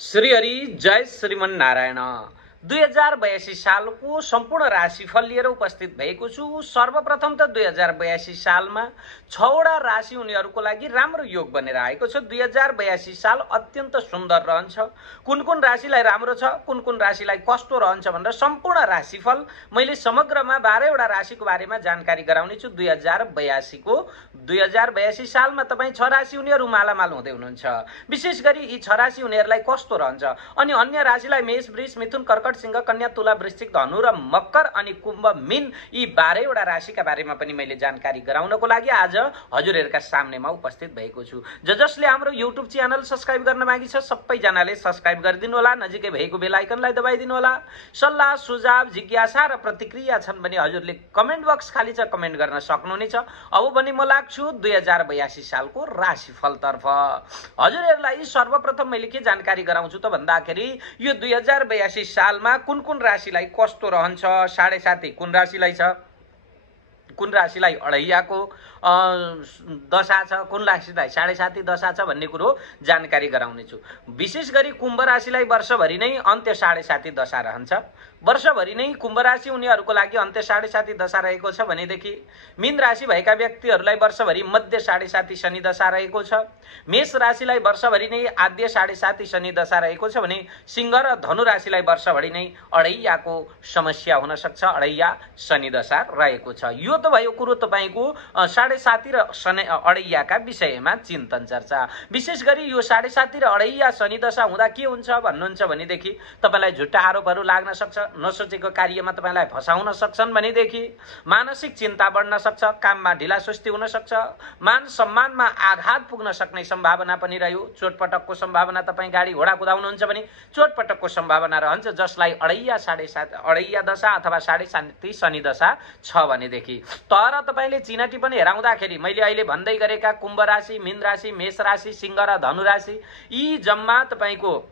श्री हरि जय श्रीमन नारायण 2082 सालको सम्पूर्ण राशिफल लिएर उपस्थित भएको छु। सर्वप्रथम त 2082 सालमा 6 वटा राशि उनीहरूको लागि राम्रो योग बनेर आएको छ। 2082 साल अत्यन्त सुन्दर रहन्छ। कुन कुन राशिलाई राम्रो छ, कुन कुन राशिलाई कस्तो रहन्छ भनेर सम्पूर्ण राशिफल मैले समग्रमा 12 वटा राशिको बारेमा जानकारी गराउने छु। 2082 सालमा तपाईं 6 राशि उनीहरू मालामाल हुँदै हुनुहुन्छ। विशेष गरी यी 6 राशि उनीहरूलाई कस्तो रहन्छ अनि अन्य राशिलाई मेष, वृष, मिथुन, कर्कट, सिंह, कन्या, तुला, वृश्चिक, धनु र मकर अनि कुम्भ, मीन यी 12 वटा राशिका बारेमा पनि मैले जानकारी गराउनको लागि आज हजुरहरुका सामनेमा उपस्थित भएको छु। जसले हाम्रो युट्युब च्यानल सब्स्क्राइब गर्न बाँकी छ सबैजनाले सब्स्क्राइब गरिदिनु होला, नजिकै भएको बेल आइकनलाई दबाइदिनु होला। सल्लाह, सुझाव, जिज्ञासा र प्रतिक्रिया छन् भने हजुरले कमेन्ट बक्स खाली छ, कमेन्ट गर्न सक्नुहुनेछ। अब भने म लाग्छु 2082 सालको राशिफलतर्फ। हजुरहरुलाई सर्वप्रथम मैले के जानकारी गराउँछु त भन्दाखेरि यो 2082 सालमा कुन कुन राशिलाई कस्तो रहन्छ, 7.5 कुन राशिलाई छ, कुन राशिलाई अढैयाको दशा छ, कुन राशिलाई 7.5 दशा छ भन्ने कुरो जानकारी गराउने छु। विशेष गरी कुम्भ राशिलाई वर्षभरि नै अन्त्य 7.5 दशा रहन्छ। वर्षभरि नै कुम्भ राशि उनीहरूको लागि अन्त्य 7.5 दशा रहेको छ भनेदेखि मीन राशि भएका व्यक्तिहरूलाई वर्षभरि मध्य 7.5 शनि दशा रहेको छ। मेष राशिलाई वर्षभरि नै आद्य 7.5 शनि दशा रहेको छ भने सिंह र धनु राशिलाई वर्षभरि नै अढैयाको समस्या हुन सक्छ, अढैया शनि दशा रहेको छ। यो त भयो कुरो तपाईको 7.5 र अढैयाका विषयमा चिन्तन चर्चा। विशेष गरी यो 7.5 र अढैया शनि दशा हुँदा के हुन्छ भन्नुहुन्छ भनेदेखि तपाईलाई झुट्टा आरोपहरू लाग्न सक्छ, नसोचेको कार्यमा तपाईलाई फसाउन सक्छन् भनेदेखि मानसिक चिन्ता बढ्न सक्छ, काममा ढिलासुस्ती हुन सक्छ, मान सम्मानमा आघात पुग्न सक्ने सम्भावना पनि रह्यो। चोटपटकको सम्भावना, तपाई गाडी घोडा कुदाउनुहुन्छ भने चोटपटकको सम्भावना रहन्छ, जसलाई अढैया दशा अथवा 7.5 शनि दशा छ भनेदेखि। तर तपाईले चिनाटी पनि हेराउँदाखेरि मैले अहिले भन्दै गरेका कुम्भ राशि, मीन राशि, मेष राशि, सिंह र धनु राशि यी जम्मा तपाईको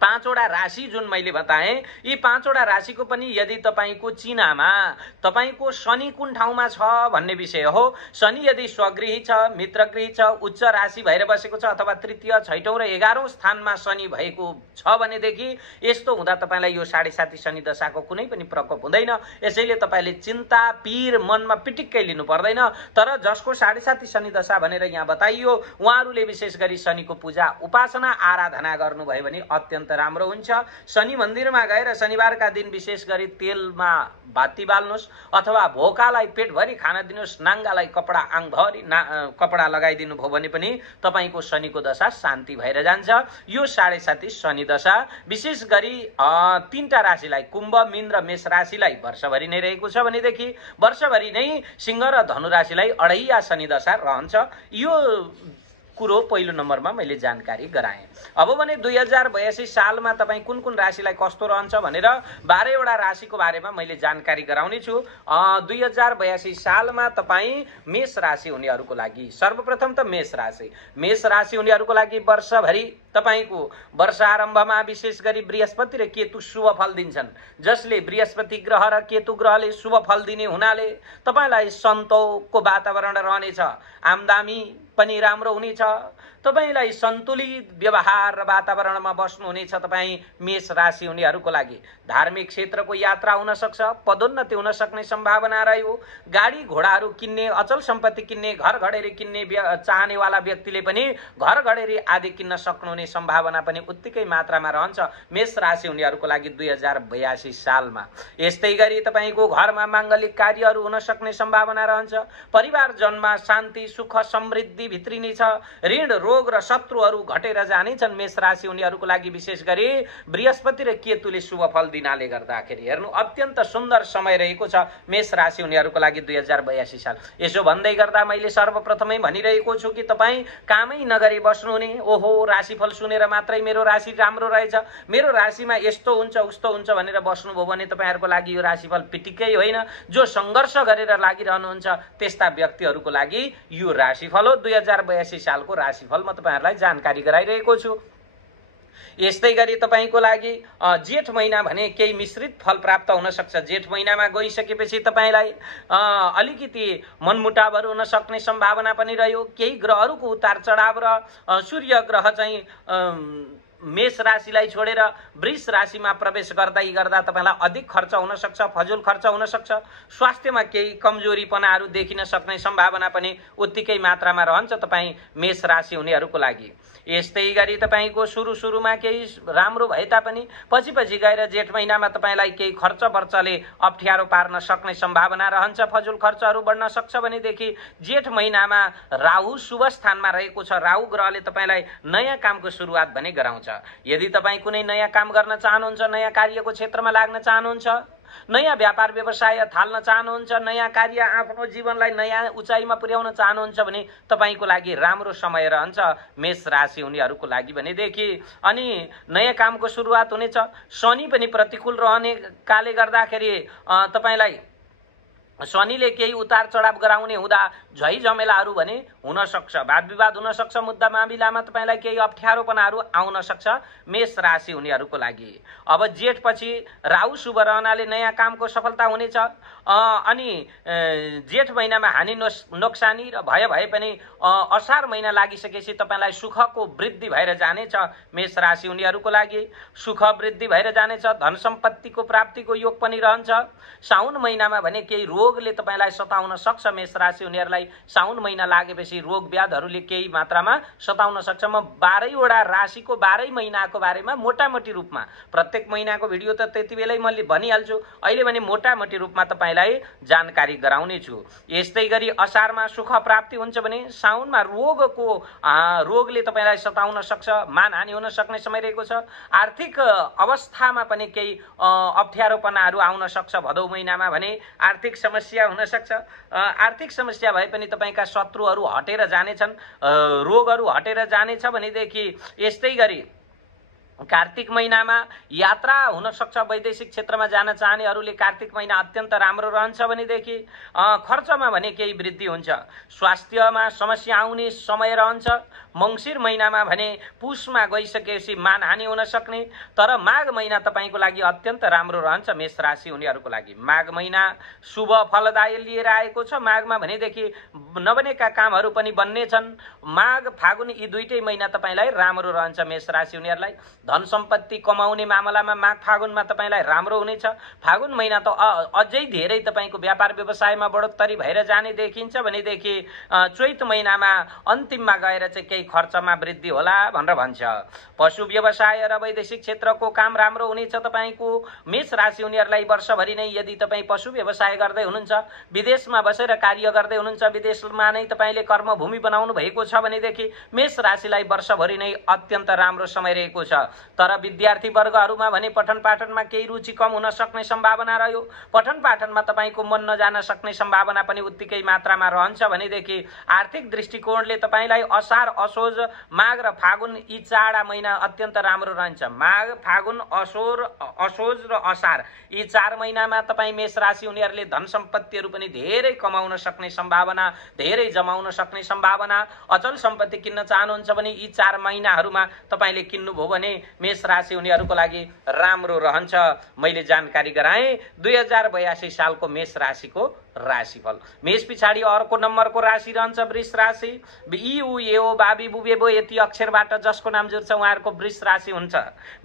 5 वटा राशि जुन मैले बताएँ, यी 5 वटा राशिको पनि यदि तपाईको चिनामा तपाईको शनि कुन ठाउँमा छ भन्ने विषय हो। शनि यदि स्वगृही छ, मित्रगृही छ, उच्च राशि भएर बसेको छ अथवा तृतीय, छैटौं र 11औं स्थानमा शनि भएको छ भनेदेखि यस्तो हुँदा तपाईलाई यो 7.5 शनि दशाको कुनै पनि प्रकोप हुँदैन। यसैले तपाईले चिन्ता, पीर मनमा पिटिक्कै लिनु पर्दैन। तर जसको 7.5 शनि दशा भनेर यहाँ बताइयो उहाँहरूले विशेष गरी शनिको पूजा, उपासना, आराधना गर्नुभयो भने अत्यन्त राम्रो हुन्छ। शनि मन्दिरमा गएर शनिबारका दिन विशेष गरी तेलमा बाती बाल्नुस् अथवा भोकालाई पेटभरि खान दिनुस्, नाङ्गालाई कपडा आङभरि कपडा लगाइदिनु भयो भने पनि तपाईको शनिको दशा शान्ति भएर जान्छ। यो 7.5 शनि दशा विशेष गरी 3टा राशिलाई कुम्भ, मीन र मेष राशिलाई वर्षभरि नै रहेको छ भनेदेखि वर्षभरि नै सिंह र धनु राशिलाई अढैया शनि दशा रहन्छ। यो कुरो पहिलो नम्बरमा मैले जानकारी गराएँ। अब भने 2082 सालमा तपाईं कुन कुन राशिलाई कस्तो रहन्छ भनेर 12 वटा राशिको बारेमा मैले जानकारी गराउने छु। 2082 सालमा तपाईं मेष राशि हुनेहरूको लागि सर्वप्रथम त मेष राशि हुनेहरूको लागि वर्षभरि तपाईको वर्ष आरम्भमा विशेष गरी बृहस्पति र केतु शुभ फल दिन्छन्। जसले बृहस्पति ग्रह र केतु ग्रहले शुभ फल दिने हुनाले तपाईलाई सन्तोषको वातावरण रहनेछ, आमदानी पनि राम्रो हुनेछ, तपाईलाई सन्तुलित व्यवहार र वातावरणमा बस्नुहुनेछ। तपाईं मेष राशि हुनेहरूको लागि धार्मिक क्षेत्रको यात्रा हुन सक्छ, पदोन्नति हुन सक्ने सम्भावना रह्यो। गाडी घोडाहरू किन्ने, अचल सम्पत्ति किन्ने, घर घडेरी किन्ने चाहनेवाला व्यक्तिले पनि घर घडेरी आदि किन्न सक्नुहुने सम्भावना पनि उत्तिकै मात्रामा रहन्छ मेष राशि हुनेहरूको लागि 2082 सालमा। यस्तै गरी तपाईको घरमा माङ्गलिक कार्यहरू हुन सक्ने सम्भावना रहन्छ। परिवारजनमा शान्ति, सुख, समृद्धि भित्रिने छ। ऋण, रोग र शत्रुहरू घटेर जानेछन्। मेष राशि हुनेहरूको लागि विशेष गरी बृहस्पति र केतुले शुभ फल दिनाले गर्दाखेरि हेर्नु अत्यन्त सुन्दर समय रहेको छ मेष राशि हुनेहरूको लागि 2082 साल। यसो भन्दै गर्दा मैले सर्वप्रथमै भनिरहेको छु कि तपाईँ कामै नगरी बस्नुहुने, ओहो राशिफल सुनेर मात्रै मेरो राशि राम्रो रहेछ, मेरो राशिमा यस्तो हुन्छ उस्तो हुन्छ भनेर बस्नुभयो भने तपाईहरूको लागि यो राशिफल पिटिकै होइन। जो सङ्घर्ष गरेर लागिरहनुहुन्छ त्यस्ता व्यक्तिहरूको लागि यो राशिफल हो। 2082 सालको राशिफल म तपाईहरुलाई जानकारी गराइरहेको छु। यस्तै गरी तपाईको लागि जेठ महिना भने केही मिश्रित फल प्राप्त हुन सक्छ। जेठ महिनामा गइसकेपछि तपाईलाई अलिकति मनमुटावहरू हुन सक्ने सम्भावना पनि रह्यो। केही ग्रहहरूको उतार चढाव र सूर्य ग्रह चाहिँ मेष राशिलाई छोडेर वृष राशिमा प्रवेश गर्दै गर्दा तपाईलाई अधिक खर्च हुन सक्छ, फजुल खर्च हुन सक्छ, स्वास्थ्यमा केही कमजोरीपनाहरू देखिन सक्ने सम्भावना पनि उत्तिकै मात्रामा रहन्छ तपाईँ मेष राशि हुनेहरूको लागि। यस्तै गरी तपाईको सुरुमा केही राम्रो भए तापनि पछि गएर जेठ महिनामा तपाईलाई केही खर्च वर्चले अप्ठ्यारो पार्न सक्ने सम्भावना रहन्छ, फजुल खर्चहरू बढ्न सक्छ भनेदेखि जेठ महिनामा राहु शुभ स्थानमा रहेको छ। राहु ग्रहले तपाईलाई नयाँ कामको सुरुवात भने गराउँछ। यदि तपाईँ कुनै नयाँ काम गर्न चाहनुहुन्छ, नयाँ कार्यको क्षेत्रमा लाग्न चाहनुहुन्छ, नयाँ व्यापार व्यवसाय थाल्न चाहनुहुन्छ, नयाँ कार्य आफ्नो जीवनलाई नयाँ उचाइमा पुर्याउन चाहनुहुन्छ भने तपाईको लागि राम्रो समय रहन्छ मेष राशि हुनेहरूको लागि भनेदेखि। अनि नयाँ कामको सुरुवात हुनेछ। शनि पनि प्रतिकूल रहने काले गर्दाखेरि तपाईलाई शनिले केही उतार चढाव गराउने हुँदा झै झमेलाहरू भने हुन सक्छ, वाद विवाद हुन सक्छ, मुद्दा मामिलामा तपाईलाई केही अप्ठ्यारोपनाहरू आउन सक्छ मेष राशि हुनेहरूको लागि। अब जेठपछि राहु शुभ रहनाले नयाँ कामको सफलता हुनेछ। अनि जेठ महिनामा हानि नोक्सानी र भए पनि असार महिना लागिसकेपछि तपाईलाई सुखको वृद्धि भएर जानेछ मेष राशि हुनेहरूको लागि। सुख वृद्धि भएर जानेछ, धन सम्पत्तिको प्राप्तिको योग पनि रहन्छ। साउन महिनामा भने केही रोगले तपाईलाई सताउन सक्छ मेष राशि हुनेहरूलाई। साउन महिना लागेपछि रोग व्याधहरूले केही मात्रामा सताउन सक्छ। म 12 वटा राशिको 12 महिनाको बारेमा मोटामोटी रूपमा प्रत्येक महिनाको भिडियो त त्यति बेलै मैले भनिहाल्छु, अहिले भने मोटामोटी रूपमा तपाईलाई जानकारी गराउने छु। यस्तै गरी असारमा सुख प्राप्ति हुन्छ भने साउनमा रोगले तपाईलाई सताउन सक्छ, मानहानि हुन सक्ने समय रहेको छ। आर्थिक अवस्थामा पनि केही अप्ठ्यारोपनाहरू आउन सक्छ। भदौ महिनामा भने आर्थिक समस्या हुन सक्छ। आर्थिक समस्या भए पनि तपाईका शत्रुहरू हटेर जानेछन्, रोगहरू हटेर जानेछ भनेदेखि। यस्तै गरी कार्तिक महिनामा यात्रा हुन सक्छ। वैदेशिक क्षेत्रमा जान चाहनेहरूले कार्तिक महिना अत्यन्त राम्रो रहन्छ भनेदेखि खर्चमा भने केही वृद्धि हुन्छ। स्वास्थ्यमा समस्या आउने समय रहन्छ। मङ्सिर महिनामा भने पुसमा गइसकेपछि मानहानि हुन सक्ने, तर माघ महिना तपाईको लागि अत्यन्त राम्रो रहन्छ मेष राशि हुनेहरूको लागि। माघ महिना शुभ फलदायी लिएर आएको छ। माघमा भनेदेखि नबनेका कामहरू पनि बन्नेछन्। माघ फागुन यी दुईटै महिना तपाईलाई राम्रो रहन्छ मेष राशि हुनेहरूलाई। धन सम्पत्ति कमाउने मामलामा माघ फागुनमा तपाईलाई राम्रो हुनेछ। फागुन महिना त अझै धेरै तपाईको व्यापार व्यवसायमा बढोत्तरी भएर जाने देखिन्छ भनेदेखि चैत महिनामा अन्तिममा गएर चाहिँ केही खर्चमा वृद्धि होला भनेर भन्छ। पशु व्यवसाय र वैदेशिक क्षेत्रको काम राम्रो हुनेछ तपाईको मेष राशि हुनेहरूलाई। वर्षभरि नै यदि तपाईँ पशु व्यवसाय गर्दै हुनुहुन्छ, विदेशमा बसेर कार्य गर्दै हुनुहुन्छ, विदेशमा नै तपाईँले कर्मभूमि बनाउनु भएको छ भनेदेखि मेष राशिलाई वर्षभरि नै अत्यन्त राम्रो समय रहेको छ। तर विद्यार्थी वर्गहरूमा भने पठन पाठनमा केही रुचि कम हुन सक्ने सम्भावना रह्यो। पठन पाठनमा तपाईको मन नजान सक्ने सम्भावना पनि उत्तिकै मात्रामा रहन्छ भनेदेखि आर्थिक दृष्टिकोणले तपाईलाई असार, असोज, माघ र फागुन यी 4 महिना अत्यन्त राम्रो रहन्छ। माघ, फागुन, असोज र असार यी 4 महिनामा तपाईँ मेष राशि हुनेहरूले धन सम्पत्तिहरू पनि धेरै कमाउन सक्ने सम्भावना, धेरै जमाउन सक्ने सम्भावना। अचल सम्पत्ति किन्न चाहनुहुन्छ भने यी 4 महिनाहरूमा तपाईँले किन्नुभयो भने मेष राशि हुनेहरूको लागि राम्रो रहन्छ। मैले जानकारी गराएँ 2082 सालको मेष राशिको राशिफल। मेष पछाडि अर्को नम्बरको राशि रहन्छ वृष राशि। इ उ ए ओ बाबी बुबे बो यति अक्षरबाट जसको नाम जुर्छ उहाँहरूको वृष राशि हुन्छ।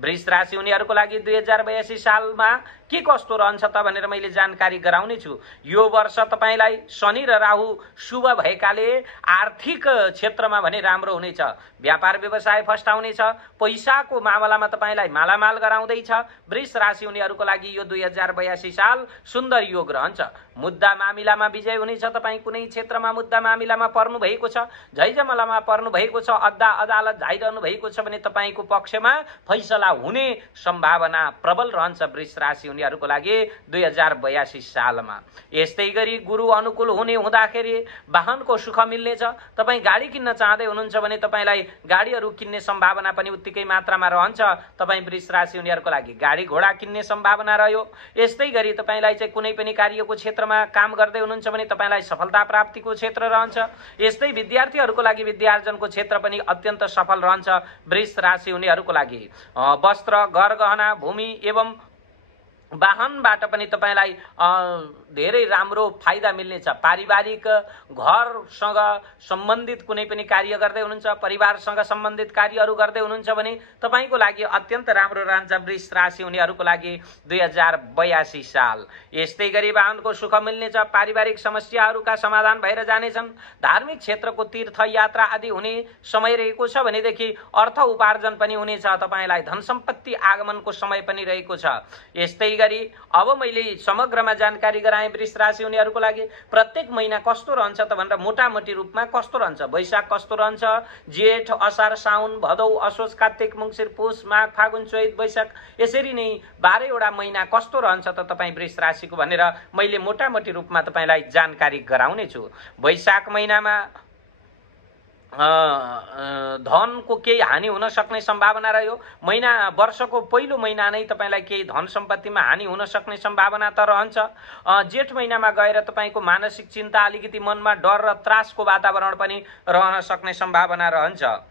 वृष राशि हुनेहरूको लागि 2082 सालमा के कस्तो रहन्छ त भनेर मैले जानकारी गराउने छु। यो वर्ष तपाईलाई शनि र राहु शुभ भएकाले आर्थिक क्षेत्रमा भने राम्रो हुनेछ। व्यापार व्यवसाय फस्टाउनेछ। पैसाको मामलामा तपाईलाई मालामाल गराउँदैछ। वृष राशि हुनेहरूको लागि यो 2082 साल सुन्दर योग रहन्छ। मुद्दा मामिलामा विजय हुनेछ। तपाईँ कुनै क्षेत्रमा मुद्दा मामिलामा पर्नु भएको छ, झैझमलामा पर्नु भएको छ, अदालत धाइरहनु भएको छ भने तपाईँको पक्षमा फैसला हुने सम्भावना प्रबल रहन्छ वृष राशि हुनेहरूको लागि 2082 सालमा। यस्तै गरी गुरु अनुकूल हुने हुँदाखेरि वाहनको सुख मिल्नेछ। तपाईँ गाडी किन्न चाहँदै हुनुहुन्छ भने तपाईँलाई गाडीहरू किन्ने सम्भावना पनि उत्तिकै मात्रामा रहन्छ। तपाईँ वृष राशि हुनेहरूको लागि गाडी घोडा किन्ने सम्भावना रह्यो। यस्तै गरी तपाईँलाई चाहिँ कुनै पनि कार्यको क्षेत्रमा काम गर्दै हुनुहुन्छ भने तपाईँलाई सफलता प्राप्तिको क्षेत्र रहन्छ। यस्तै विद्यार्थीहरूको लागि विद्यार्जनको क्षेत्र पनि अत्यन्त सफल रहन्छ वृष राशि हुनेहरूको लागि। वस्त्र, घर गहना, भूमि एवं वाहनबाट पनि तपाईलाई धेरै राम्रो फाइदा मिल्नेछ। पारिवारिक घरसँग सम्बन्धित कुनै पनि कार्य गर्दै हुनुहुन्छ, परिवारसँग सम्बन्धित कार्यहरू गर्दै हुनुहुन्छ भने तपाईको लागि अत्यन्त राम्रो रहन्छ वृष राशि हुनेहरूको लागि 2082 साल। यस्तै गरी वाहनको सुख मिल्नेछ, पारिवारिक समस्याहरूका समाधान भएर जानेछन्, धार्मिक क्षेत्रको तीर्थ यात्रा आदि हुने समय रहेको छ भनेदेखि अर्थ उपार्जन पनि हुनेछ, तपाईलाई धन सम्पत्ति आगमनको समय पनि रहेको छ। यस्तै गरी अब मैले समग्रमा जानकारी गराएँ वृष राशि हुनेहरूको लागि प्रत्येक महिना कस्तो रहन्छ त भनेर मोटामोटी रूपमा कस्तो रहन्छ। वैशाख कस्तो रहन्छ, जेठ असार साउन भदौ असोज कार्तिक मङ्सिर पुष माघ फागुन चैत वैशाख, यसरी नै 12 वटा महिना कस्तो रहन्छ त तपाईँ वृष राशिको भनेर मैले मोटामोटी रूपमा तपाईलाई जानकारी गराउने छु। वैशाख महिनामा धनको केही हानि हुन सक्ने सम्भावना रह्यो। वर्षको पहिलो महिना नै तपाईलाई केही धन सम्पत्तिमा हानि हुन सक्ने सम्भावना त रहन्छ। जेठ महिनामा गएर तपाईको मानसिक चिन्ता, अलिकति मनमा डर र त्रासको वातावरण पनि रहन सक्ने सम्भावना रहन्छ।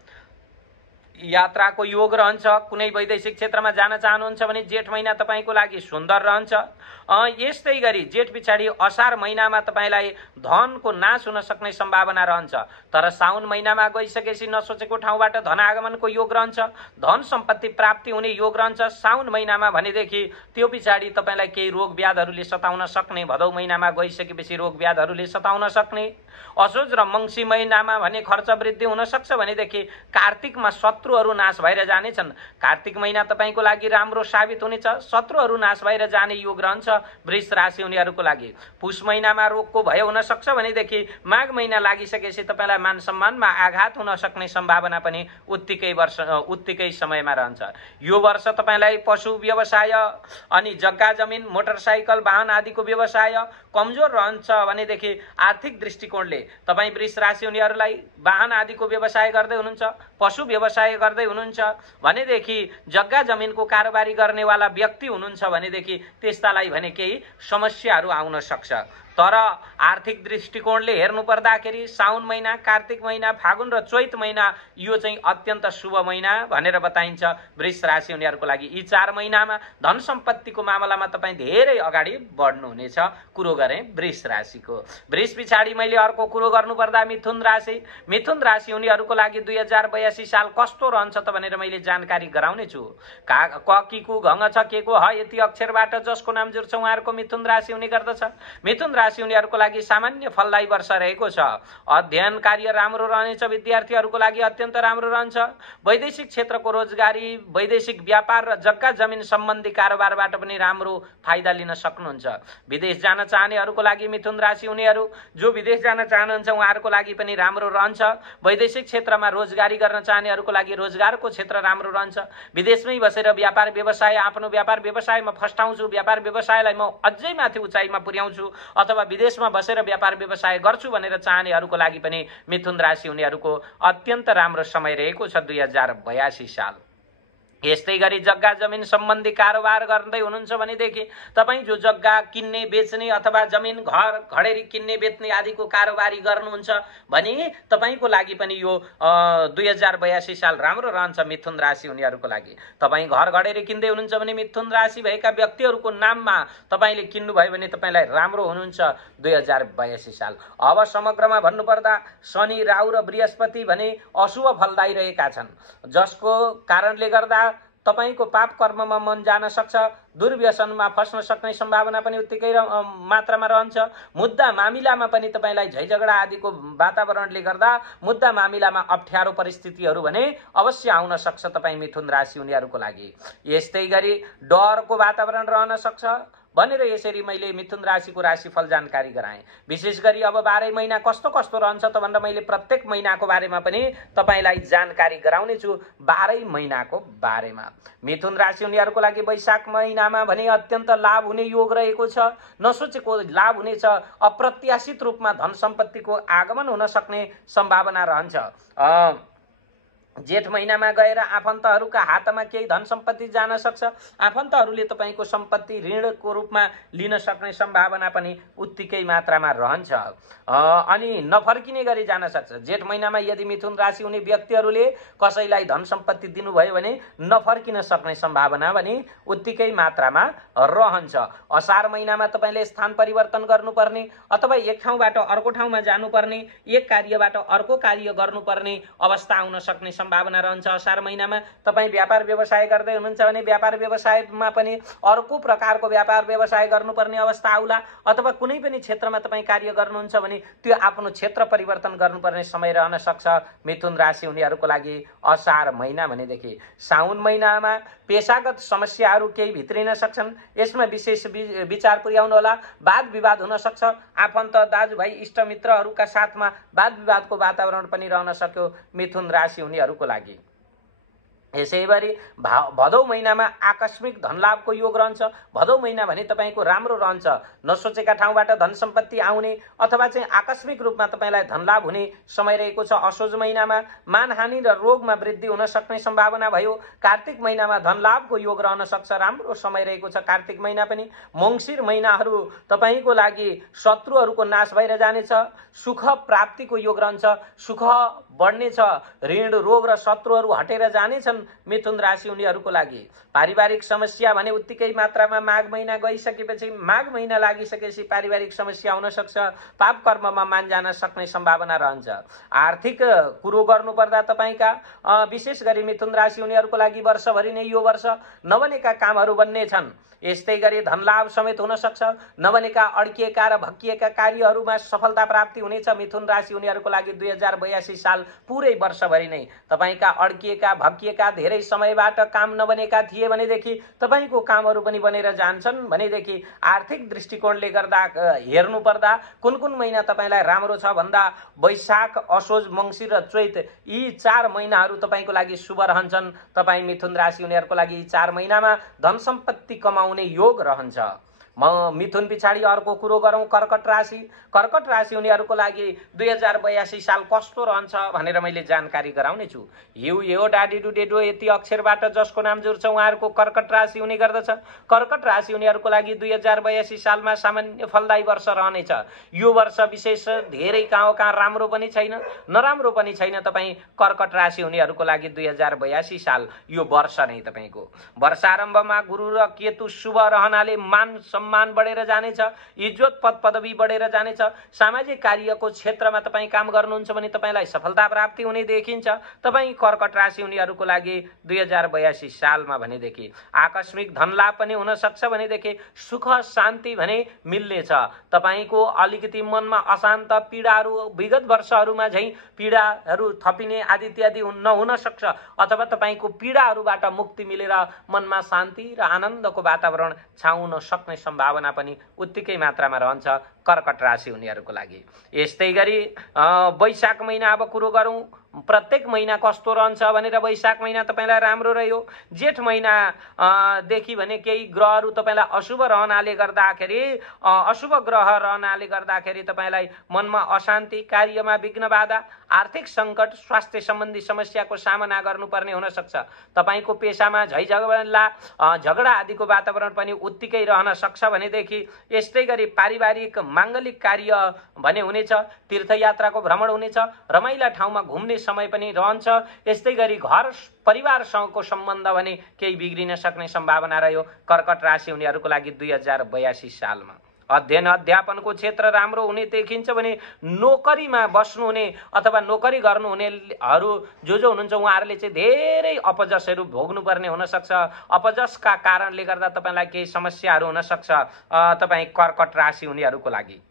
यात्राको योग रहन्छ। कुनै वैदेशिक क्षेत्रमा जान चाहनुहुन्छ भने जेठ महिना तपाईको लागि सुन्दर रहन्छ। यस्तै गरी जेठ पछाडि असार महिनामा तपाईलाई धनको नाश हुन सक्ने सम्भावना रहन्छ, तर साउन महिनामा गइसकेपछि नसोचेको ठाउँबाट धन आगमनको योग रहन्छ, धन सम्पत्ति प्राप्ति हुने योग रहन्छ। साउन महिनामा भनेदेखि त्यो पछाडि तपाईलाई केही रोग व्याधहरूले सताउन सक्ने, भदौ महिनामा गइसकेपछि रोग व्याधहरूले सताउन सक्ने, असोज र मङ्सी महिनामा भने खर्च वृद्धि हुन सक्छ भनेदेखि कार्तिकमा शत्रुहरू नाश भएर जानेछन्। कार्तिक महिना तपाईको लागि राम्रो साबित हुनेछ, शत्रुहरू नाश भएर जाने योग रहन्छ वृष राशि हुनेहरूको लागि। पुष महिनामा रोगको भय हुन सक्छ भनेदेखि माघ महिना लागिसकेपछि तपाईलाई मान सम्मानमा आघात हुन सक्ने सम्भावना पनि उत्तिकै समयमा रहन्छ। यो वर्ष तपाईलाई पशु व्यवसाय अनि जग्गा जमिन, मोटरसाइकल, वाहन आदिको व्यवसाय कमजोर रहन्छ भनेदेखि आर्थिक दृष्टिकोणले तपाईँ वृष राशि हुनेहरूलाई वाहन आदिको व्यवसाय गर्दै हुनुहुन्छ, पशु व्यवसाय गर्दै हुनुहुन्छ भनेदेखि, जग्गा जमिनको कारोबारी गर्नेवाला व्यक्ति हुनुहुन्छ भनेदेखि त्यस्तालाई भने केही समस्याहरू आउन सक्छ। तर आर्थिक दृष्टिकोणले हेर्नु पर्दाखेरि साउन महिना, कार्तिक महिना, फागुन र चैत महिना यो चाहिँ अत्यन्त शुभ महिना भनेर बताइन्छ वृष राशि हुनेहरूको लागि। यी 4 महिनामा धन सम्पत्तिको मामलामा तपाईँ धेरै अगाडि बढ्नुहुनेछ कुरो गरेँ वृष राशिको। वृष पछाडि मैले अर्को कुरो गर्नुपर्दा मिथुन राशि। मिथुन राशि हुनेहरूको लागि 2082 साल कस्तो रहन्छ त भनेर मैले जानकारी गराउने छु। क किको घङ छ के को ह यति अक्षरबाट जसको नाम जुर्छ उहाँहरूको मिथुन राशि हुने गर्दछ। मिथुन राशि हुनेहरूको लागि सामान्य फलदायी वर्ष रहेको छ। अध्ययन कार्य राम्रो रहनेछ, विद्यार्थीहरूको लागि अत्यन्त राम्रो रहन्छ। वैदेशिक क्षेत्रको रोजगारी, वैदेशिक व्यापार र जग्गा जमिन सम्बन्धी कारोबारबाट पनि राम्रो फाइदा लिन सक्नुहुन्छ। विदेश जान चाहनेहरूको लागि मिथुन राशि हुनेहरू जो विदेश जान चाहनुहुन्छ उहाँहरूको लागि पनि राम्रो रहन्छ। वैदेशिक क्षेत्रमा रोजगारी गर्न चाहनेहरूको लागि रोजगारको क्षेत्र राम्रो रहन्छ। विदेशमै बसेर व्यापार व्यवसाय, आफ्नो व्यापार व्यवसायमा फस्टाउँछु, व्यापार व्यवसायलाई म अझै माथि उचाइमा पुर्याउँछु अथवा विदेशमा बसेर व्यापार व्यवसाय गर्छु भनेर चाहनेहरूको लागि पनि मिथुन राशि हुनेहरूको अत्यन्त राम्रो समय रहेको छ 2082 साल। यस्तै गरी जग्गा जमिन सम्बन्धी कारोबार गर्दै हुनुहुन्छ भनेदेखि तपाईँ जो जग्गा किन्ने बेच्ने अथवा जमिन घर घडेरी किन्ने बेच्ने आदिको कारोबारी गर्नुहुन्छ भने तपाईँको लागि पनि यो 2082 साल राम्रो रहन्छ मिथुन राशि हुनेहरूको लागि। तपाईँ घर घडेरी किन्दै हुनुहुन्छ भने मिथुन राशि भएका व्यक्तिहरूको नाममा तपाईँले किन्नुभयो भने तपाईँलाई राम्रो हुनुहुन्छ 2082 साल। अब समग्रमा भन्नुपर्दा शनि, राहु र बृहस्पति भने अशुभ फलदायी रहेका छन्, जसको कारणले गर्दा तपाईको पाप कर्ममा मन जान सक्छ, दुर्व्यसनमा फस्न सक्ने सम्भावना पनि उत्तिकै मात्रामा रहन्छ। मुद्दा मामिलामा पनि तपाईलाई झैझगडा आदिको वातावरणले गर्दा मुद्दा मामिलामा अप्ठ्यारो परिस्थितिहरू भने अवश्य आउन सक्छ तपाईँ मिथुन राशि हुनेहरूको लागि। यस्तै गरी डरको वातावरण रहन सक्छ भनेर यसरी मैले मिथुन राशिको राशिफल जानकारी गराएँ। विशेष गरी अब 12 महिना कस्तो कस्तो रहन्छ त भनेर मैले प्रत्येक महिनाको बारेमा पनि तपाईलाई जानकारी गराउने छु 12 महिनाको बारेमा। मिथुन राशि हुनेहरूको लागि वैशाख महिनामा भने अत्यन्त लाभ हुने योग रहेको छ। नसोचेको लाभ हुनेछ, अप्रत्याशित रूपमा धन सम्पत्तिको आगमन हुन सक्ने सम्भावना रहन्छ। जेठ महिनामा गएर आफन्तहरूका हातमा केही धन सम्पत्ति जान सक्छ। आफन्तहरूले तपाईँको सम्पत्ति ऋणको रूपमा लिन सक्ने सम्भावना पनि उत्तिकै मात्रामा रहन्छ। अनि नफर्किने गरी जान सक्छ। जेठ महिनामा यदि मिथुन राशि हुने व्यक्तिहरूले कसैलाई धन सम्पत्ति दिनुभयो भने नफर्किन सक्ने सम्भावना पनि उत्तिकै मात्रामा रहन्छ। असार महिनामा तपाईँले स्थान परिवर्तन गर्नुपर्ने अथवा एक ठाउँबाट अर्को ठाउँमा जानुपर्ने, एक कार्यबाट अर्को कार्य गर्नुपर्ने अवस्था आउन सक्ने सम्भावना रहन्छ। असार महिनामा तपाईँ व्यापार व्यवसाय गर्दै हुनुहुन्छ भने व्यापार व्यवसायमा पनि अर्को प्रकारको व्यापार व्यवसाय गर्नुपर्ने अवस्था आउला, अथवा कुनै पनि क्षेत्रमा तपाईँ कार्य गर्नुहुन्छ भने त्यो आफ्नो क्षेत्र परिवर्तन गर्नुपर्ने समय रहन सक्छ मिथुन राशि हुनेहरूको लागि असार महिना भनेदेखि। साउन महिनामा पेशागत समस्याहरू केही भित्रिन सक्छन्। यसमा विशेष विचार पुर्याउनु होला। वाद विवाद हुन सक्छ। आफन्त, दाजुभाइ, इष्टमित्रहरूका साथमा वाद विवादको वातावरण पनि रहन सक्यो मिथुन राशि हुनेहरूको लागि। यसैगरी भदौ महिनामा आकस्मिक धनलाभको योग रहन्छ। भदौ महिना भने तपाईँको राम्रो रहन्छ। नसोचेका ठाउँबाट धन सम्पत्ति आउने अथवा चाहिँ आकस्मिक रूपमा तपाईँलाई धनलाभ हुने समय रहेको छ। असोज महिनामा मानहानि र रोगमा वृद्धि हुन सक्ने सम्भावना भयो। कार्तिक महिनामा धनलाभको योग रहन सक्छ। राम्रो समय रहेको छ कार्तिक महिना पनि। मङ्सिर महिनाहरू तपाईँको लागि शत्रुहरूको नाश भएर जानेछ। सुख प्राप्तिको योग रहन्छ। सुख बढ्नेछ। ऋण, रोग र शत्रुहरू हटेर जानेछन् मिथुन राशि हुनेहरूको लागि। पारिवारिक समस्या भने उत्तिकै मात्रामा माघ महिना गइसकेपछि, माघ महिना लागिसकेपछि पारिवारिक समस्या हुन सक्छ। पाप कर्ममा मान जान सक्ने सम्भावना रहन्छ। आर्थिक कुरो गर्नुपर्दा तपाईँका विशेष गरी मिथुन राशि हुनेहरूको लागि वर्षभरि नै यो वर्ष नबनेका कामहरू बन्ने छन्। यस्तै गरी धनलाभ समेत हुन सक्छ। नबनेका, अड्किएका र भक्किएका कार्यहरूमा सफलता प्राप्ति हुनेछ मिथुन राशि हुनेहरूको लागि। 2082 साल पुरै वर्षभरि नै तपाईँका अड्किएका, भक्किएका, धेरै समयबाट काम नबनेका थिए भनेदेखि तपाईँको कामहरू पनि बनेर जान्छन् भनेदेखि आर्थिक दृष्टिकोणले गर्दा हेर्नुपर्दा कुन कुन महिना तपाईँलाई राम्रो छ भन्दा वैशाख, असोज, मङ्सिर र चैत, यी 4 महिनाहरू तपाईँको लागि शुभ रहन्छन्। तपाईँ मिथुन राशि हुनेहरूको लागि यी 4 महिनामा धन सम्पत्ति कमाउने योग रहन्छ। मिथुन पछाडि अर्को कुरो गरौँ, कर्कट राशि। कर्कट राशि हुनेहरूको लागि 2082 साल कस्तो रहन्छ भनेर मैले जानकारी गराउने छु। यु यो डाडी डुडे डो यति अक्षरबाट जसको नाम जुर्छ उहाँहरूको कर्कट राशि हुने गर्दछ। कर्कट राशि हुनेहरूको लागि 2082 सालमा सामान्य फलदायी वर्ष रहनेछ। यो वर्ष विशेष धेरै कहाँ राम्रो पनि छैन, नराम्रो पनि छैन। तपाईँ कर्कट राशि हुनेहरूको लागि 2082 साल यो वर्ष नै तपाईँको वर्षारम्भमा गुरु र केतु शुभ रहनाले मान सम्मान बढेर जानेछ। इज्जत, पद पदवी बढेर जानेछ। सामाजिक कार्यको क्षेत्रमा तपाईँ काम गर्नुहुन्छ भने तपाईँलाई सफलता प्राप्ति हुने देखिन्छ। तपाईँ कर्कट राशि हुनेहरूको लागि 2082 सालमा भनेदेखि आकस्मिक धनलाभ पनि हुन सक्छ भनेदेखि सुख शान्ति भने मिल्नेछ। तपाईँको अलिकति मनमा अशान्त पीडाहरू विगत वर्षहरूमा झैँ पीडाहरू थपिने आदि इत्यादि नहुन सक्छ, अथवा तपाईँको पीडाहरूबाट मुक्ति मिलेर मनमा शान्ति र आनन्दको वातावरण छाउन सक्ने सम्भावना पनि उत्तिकै मात्रामा रहन्छ कर्कट राशि हुनेहरूको लागि। यस्तै गरी वैशाख महिना अब कुरो गरौँ, प्रत्येक महिना कस्तो रहन्छ भनेर। वैशाख महिना तपाईँलाई राम्रो रह्यो। जेठ महिना देखि भने केही ग्रहहरू तपाईँलाई अशुभ रहनाले गर्दाखेरि, अशुभ ग्रह रहनाले गर्दाखेरि तपाईँलाई मनमा अशान्ति, कार्यमा विघ्न बाधा, आर्थिक सङ्कट, स्वास्थ्य सम्बन्धी समस्याको सामना गर्नुपर्ने हुन सक्छ। तपाईँको पेसामा झगडा आदिको वातावरण पनि उत्तिकै रहन सक्छ भनेदेखि यस्तै गरी पारिवारिक माङ्गलिक कार्य भने हुनेछ। तीर्थयात्राको भ्रमण हुनेछ। रमाइला ठाउँमा घुम्ने समय पनि रहन्छ। यस्तै गरी घर परिवारसँगको सम्बन्ध भने केही बिग्रिन सक्ने सम्भावना रह्यो कर्कट राशि हुनेहरूको लागि 2082 सालमा। अध्ययन अध्यापनको क्षेत्र राम्रो हुने देखिन्छ भने नोकरीमा बस्नुहुने अथवा नोकरी गर्नुहुनेहरू जो हुनुहुन्छ उहाँहरूले चाहिँ धेरै अपजसहरू भोग्नुपर्ने हुन सक्छ। अपजसका कारणले गर्दा तपाईँलाई केही समस्याहरू हुन सक्छ तपाईँ कर्कट राशि हुनेहरूको लागि।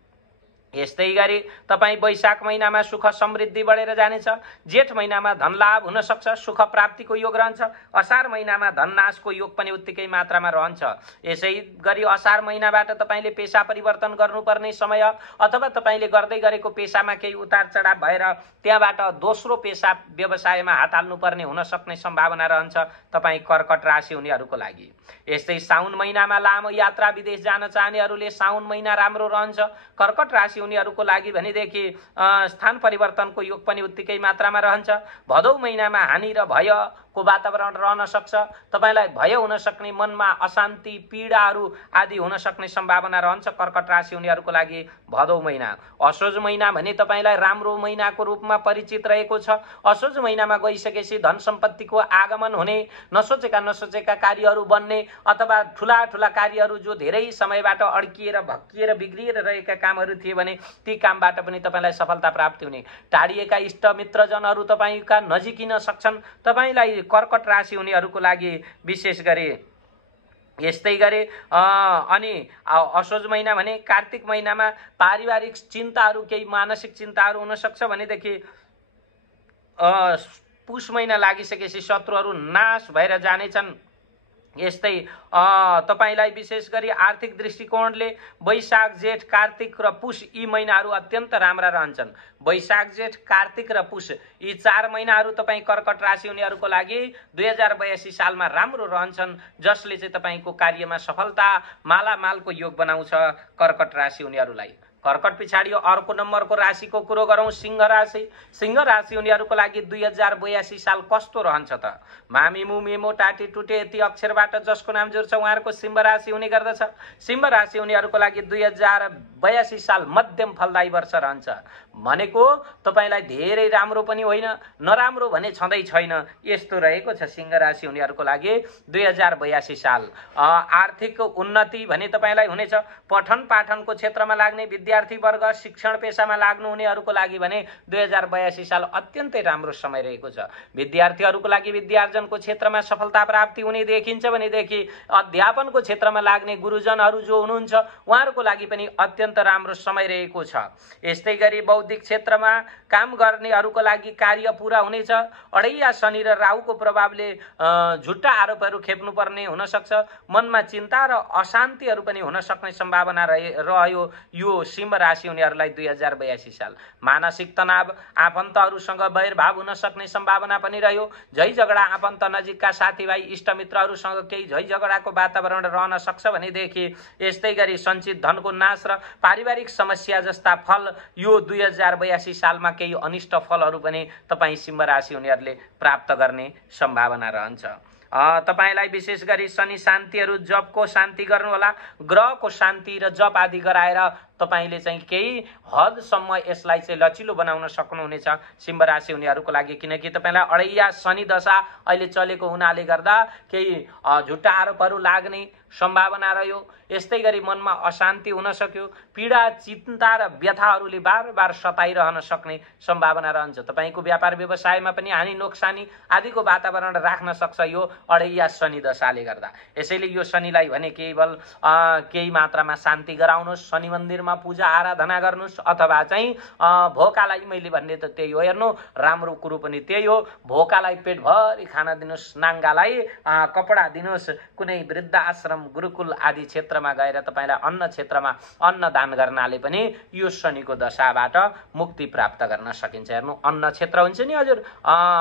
यस्तै गरी तपाईँ वैशाख महिनामा सुख समृद्धि बढेर जानेछ। जेठ महिनामा धनलाभ हुन सक्छ, सुख प्राप्तिको योग रहन्छ। असार महिनामा धननाशको योग पनि उत्तिकै मात्रामा रहन्छ। यसै गरी असार महिनाबाट तपाईँले पेसा परिवर्तन गर्नुपर्ने समय अथवा तपाईँले गर्दै गरेको पेसामा केही उतार चढाव भएर त्यहाँबाट दोस्रो पेसा व्यवसायमा हात हाल्नुपर्ने हुन सक्ने सम्भावना रहन्छ तपाईँ कर्कट राशि हुनेहरूको लागि। यस्तै साउन महिनामा लामो यात्रा विदेश जान चाहनेहरूले साउन महिना राम्रो रहन्छ। कर्कट राशि उनीहरूको लागि भनेदेखि स्थान परिवर्तनको योग पनि उत्तिकै मात्रामा रहन्छ। भदौ महिनामा हानि र भयको वातावरण रहन सक्छ। तपाईलाई भय हुन सक्ने, मनमा अशान्ति पीडाहरू आदि हुन सक्ने सम्भावना रहन्छ कर्कट राशि उनीहरूको लागि भदौ महिना। असोज महिना भने तपाईलाई राम्रो महिनाको रूपमा परिचित रहेको छ। असोज महिनामा गइसकेपछि धन सम्पत्तिको आगमन हुने, नसोचेका कार्यहरू बन्ने अथवा ठुला कार्यहरू जो धेरै समयबाट अड्किएर भक्किएर बिग्रिएर रहेका कामहरू थिए भने ती कामबाट पनि तपाईलाई सफलता प्राप्ति हुने। टाढिएका इष्ट मित्रजनहरू तपाईका नजिकिन सक्छन्। तपाईलाई कर्कट राशि उनीहरूको लागि विशेष गरी यस्तै गरे। अनि असोज महिना भने कार्तिक महिनामा पारिवारिक चिन्ताहरू, केही मानसिक चिन्ताहरू हुन सक्छ भनेदेखि पुष महिना लागिसकेपछि शत्रुहरू नाश भएर जानेछन्। यस्तै तपाईलाई विशेष गरी आर्थिक दृष्टिकोणले वैशाख जेठ कार्तिक र पुष यी महिनाहरू अत्यन्त राम्रा रहन्छन्। वैशाख जेठ कार्तिक र पुष यी 4 महिनाहरू तपाईँ कर्कट राशि उनीहरूको लागि 2082 सालमा राम्रो रहन्छन्, जसले चाहिँ तपाईको कार्यमा सफलता मालामालको योग बनाउँछ कर्कट राशि उनीहरूलाई। कर्कट पछाडि अर्को नम्बरको राशिको कुरो गरौँ, सिंह राशि। सिंह राशि उनीहरूको लागि 2082 साल कस्तो रहन्छ त? मामी मुमेमो टाटी टुटे यति अक्षरबाट जसको नाम जोड्छ उहाँहरूको सिंह राशि हुने गर्दछ। सिंह राशि उनीहरूको लागि 2082 साल मध्यम फलदायी वर्ष रहन्छ। भनेको तपाईलाई धेरै राम्रो पनि होइन, नराम्रो भने छँदै छैन, यस्तो रहेको छ सिंह राशि उनीहरूको लागि 2082 साल। आर्थिक उन्नति भने तपाईलाई हुनेछ। पठन पाठनको क्षेत्रमा लाग्ने विद्यार्थी वर्ग, शिक्षण पेशामा लाग्नु हुनेहरूको लागि भने 2082 साल अत्यन्तै राम्रो समय रहेको छ। विद्यार्थीहरूको लागि विद्यार्जनको क्षेत्रमा सफलता प्राप्ति हुने देखिन्छ भनेदेखि अध्यापनको क्षेत्रमा लाग्ने गुरुजनहरू जो हुनुहुन्छ उहाँहरूको लागि पनि अत्यन्त राम्रो समय रहेको छ। यस्तै गरी बौद्धिक क्षेत्रमा काम गर्नेहरूको लागि कार्य पूरा हुनेछ। अडैया शनि र राहुको प्रभावले झुट्टा आरोपहरू खेप्नुपर्ने हुन सक्छ। मनमा चिन्ता र अशान्तिहरू पनि हुन सक्ने सम्भावना रह्यो यो सिंह राशि उनीहरूलाई 2082 साल। मानसिक तनाव, आफन्तहरूसँग वैरभाव हुन सक्ने सम्भावना पनि रह्यो। झै झगडा, आफन्त नजिकका साथीभाइ इष्टमित्रहरूसँग केही झै झगडाको वातावरण रहन सक्छ भनेदेखि यस्तै गरी सञ्चित धनको नाश र पारिवारिक समस्या जस्ता फल यो 2082 सालमा केही अनिष्ट फलहरू पनि तपाईँ सिंह राशि उनीहरूले प्राप्त गर्ने सम्भावना रहन्छ। तपाईलाई विशेष गरी शनि शान्तिहरू, जपको शान्ति गर्नुहोला। ग्रहको शान्ति र जप आदि गराएर तपाईले चाहिँ केही हदसम्म यसलाई चाहिँ लचिलो बनाउन सक्नुहुनेछ सिंह राशि उनीहरूको लागि, किनकि तपाईलाई अडैया शनि दशा अहिले चलेको हुनाले गर्दा केही झुट्टा आरोपहरू लाग्ने सम्भावना रह्यो। यस्तै गरी मनमा अशान्ति हुन सक्यो। पीडा, चिन्ता र व्यथाहरूले बार सताइरहन सक्ने सम्भावना रहन्छ। तपाईको व्यापार व्यवसायमा पनि हानि नोक्सानी आदिको वातावरण राख्न सक्छ यो अडैया शनि दशाले गर्दा। यसैले यो शनिलाई भने केवल केही मात्रामा शान्ति गराउनुहोस्, शनि मन्दिरमा पूजा आराधना गर्नुहोस्, अथवा चाहिँ भोकालाई, मैले भन्ने त त्यही हो, हेर्नु राम्रो कुरो पनि त्यही हो, भोकालाई पेटभरि खाना दिनुहोस्, नाङ्गालाई कपडा दिनुहोस्। कुनै वृद्ध आश्रम, गुरुकुल आदि क्षेत्रमा गएर तपाईलाई अन्न क्षेत्रमा अन्न दान गर्नाले पनि यो शनिको दशाबाट मुक्ति प्राप्त गर्न सकिन्छ। हेर्नु अन्न क्षेत्र हुन्छ नि हजुर,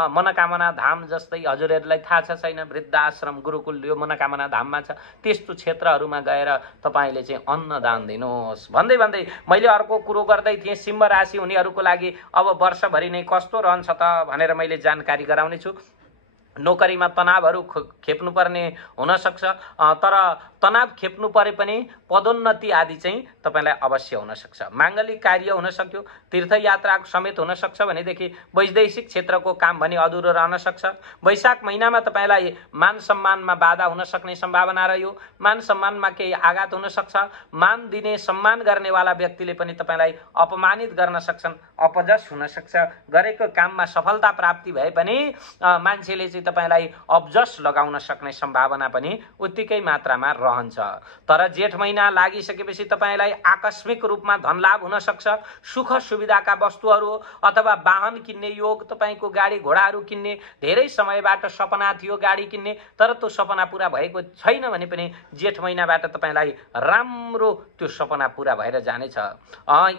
मनोकामना धाम जस्तै हजुरहरूलाई थाहा छ छैन, वृद्ध आश्रम, गुरुकुल यो मनोकामना धाममा छ, त्यस्तो क्षेत्रहरूमा गएर तपाईले चाहिँ अन्न दान दिनुहोस्। भन्दै मैले अर्को कुरो गर्दै थिएँ सिंह राशि उनीहरूको लागि अब वर्षभरि नै कस्तो रहन्छ त भनेर मैले जानकारी गराउने छु। नोकरीमा तनावहरू खेप्नुपर्ने हुन सक्छ, तर तनाव खेप्नु परे पनि पदोन्नति आदि चाहिँ तपाईलाई अवश्य हुन सक्छ। माङ्गलिक कार्य हुन सक्यो, तीर्थयात्रा समेत हुन सक्छ भनेदेखि वैदेशिक क्षेत्रको काम भने अधुरो रहन सक्छ। वैशाख महिनामा तपाईलाई मान सम्मानमा बाधा हुन सक्ने सम्भावना रह्यो। मान सम्मानमा केही आघात हुन सक्छ। मान दिने, सम्मान गर्नेवाला व्यक्तिले पनि तपाईलाई अपमानित गर्न सक्छन्, अपजस हुन सक्छ। गरेको काममा सफलता प्राप्ति भए पनि मान्छेले चाहिँ तपाईलाई अब्जस लगाउन सक्ने सम्भावना पनि उत्तिकै मात्रामा रहन्छ। तर जेठ महिना लागिसकेपछि तपाईलाई आकस्मिक रूपमा धनलाभ हुन सक्छ। सुख सुविधाका वस्तुहरू अथवा वाहन किन्ने योग, तपाईको गाडी घोडाहरू किन्ने धेरै समयबाट सपना थियो गाडी किन्ने, तर त्यो सपना पूरा भएको छैन भने पनि जेठ महिनाबाट तपाईलाई राम्रो त्यो सपना पूरा भएर जानेछ।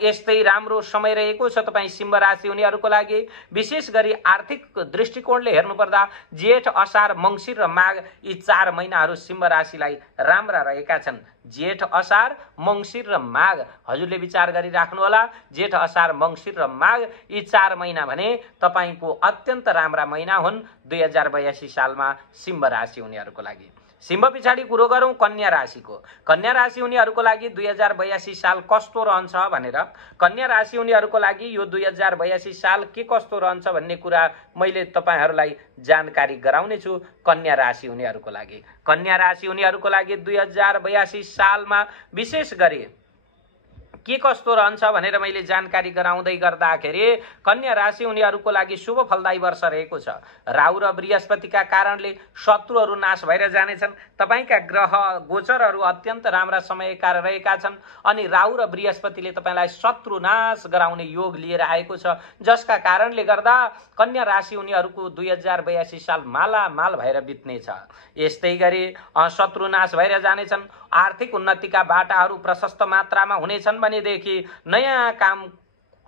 यस्तै राम्रो समय रहेको छ तपाईँ सिंह राशि उनीहरूको लागि। विशेष गरी आर्थिक दृष्टिकोणले हेर्नुपर्दा जेठ, असार, मङ्सिर र माघ यी 4 महिनाहरू सिंह राशिलाई राम्रा रहेका छन्। जेठ असार मङ्सिर र माघ हजुरले विचार गरिराख्नु होला। जेठ असार मङ्सिर र माघ यी 4 महिना भने तपाईको अत्यन्त राम्रा महिना हुन् 2082 सालमा सिंह राशि हुनेहरूको लागि। सिंह पछाडि कुरो गरौँ कन्या राशिको। कन्या राशि हुनेहरूको लागि 2082 साल कस्तो रहन्छ भनेर, कन्या राशि हुनेहरूको लागि यो 2082 साल के कस्तो रहन्छ भन्ने कुरा मैले तपाईहरूलाई जानकारी गराउने छु। कन्या राशि हुनेहरूको लागि, कन्या राशि हुनेहरूको लागि 2082 सालमा विशेष गरी के कस्तो रहन्छ भनेर मैले जानकारी गराउँदै गर्दाखेरि कन्या राशि हुनेहरूको लागि शुभ फलदायी वर्ष रहेको छ। राहु र बृहस्पतिका कारणले शत्रुहरू नाश भएर जानेछन्। तपाईका ग्रह गोचरहरू अत्यन्त राम्रा समयका रहेका छन् अनि राहु र बृहस्पतिले तपाईलाई शत्रु नाश गराउने योग लिएर आएको छ, जसका कारणले गर्दा कन्या राशि हुनेहरूको 2082 साल मालामाल भएर बित्नेछ। यस्तै गरी शत्रु नाश भएर जानेछन्। आर्थिक उन्नतिका बाटाहरू प्रशस्त मात्रामा हुनेछन् भनेदेखि नयाँ काम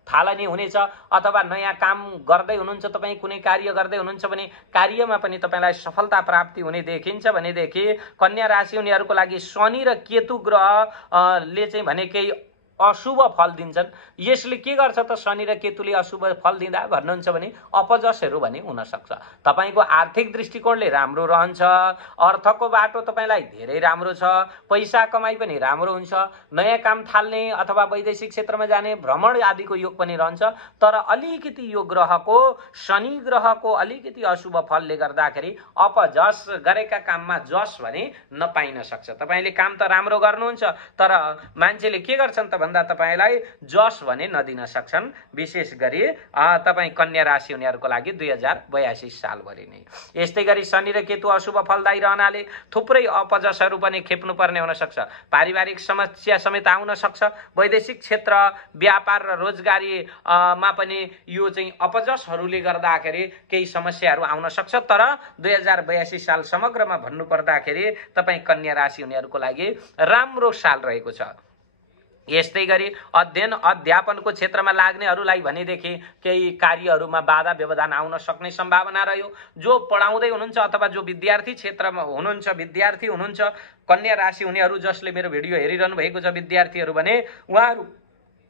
थालनी हुनेछ अथवा नयाँ काम गर्दै हुनुहुन्छ, तपाईँ कुनै कार्य गर्दै हुनुहुन्छ भने कार्यमा पनि तपाईलाई सफलता प्राप्ति हुने देखिन्छ। भनेदेखि कन्या राशि हुनेहरूको लागि शनि र केतु ग्रहले चाहिँ भने केही अशुभ फल दिन्छन्। यसले के गर्छ त शनि र केतुले अशुभ फल दिँदा भन्नुहुन्छ भने अपजसहरू भने हुन सक्छ। तपाईको आर्थिक दृष्टिकोणले राम्रो रहन्छ, अर्थको बाटो तपाईलाई धेरै राम्रो छ, पैसा कमाई पनि राम्रो हुन्छ, नयाँ काम थाल्ने अथवा वैदेशिक क्षेत्रमा जाने भ्रमण आदिको योग पनि रहन्छ। तर अलिकति यो ग्रहको शनि ग्रहको अलिकति अशुभ फलले गर्दाखेरि अपजस गरेका काममा जस भने नपाइन सक्छ। तपाईले काम त राम्रो गर्नुहुन्छ तर मान्छेले के गर्छन् त भन्दा तपाईलाई जस भने नदिन सक्छन्। विशेष गरी तपाई कन्या राशि हुनेहरूको लागि 2082 सालभरि नै। यस्तै गरी शनि र केतु अशुभ फलदायी रहनाले थुप्रै अपजसहरू पनि खेप्नु पर्ने हुन सक्छ। पारिवारिक समस्या समेत आउन सक्छ। वैदेशिक क्षेत्र व्यापार र रोजगारीमा पनि यो चाहिँ अपजसहरूले गर्दाखेरि केही समस्याहरू आउन सक्छ। तर 2082 साल समग्रमा भन्नु पर्दाखेरि तपाई कन्या राशि हुनेहरूको लागि राम्रो साल रहेको छ। यस्तै गरी अध्ययन अध्यापनको क्षेत्रमा लाग्नेहरूलाई भनेदेखि केही कार्यहरूमा बाधा व्यवधान आउन सक्ने सम्भावना रह्यो। जो पढाउँदै हुनुहुन्छ अथवा जो विद्यार्थी क्षेत्रमा हुनुहुन्छ, विद्यार्थी हुनुहुन्छ, कन्या राशि हुनेहरू जसले मेरो भिडियो हेरिरहनु भएको छ विद्यार्थीहरू भने उहाँहरू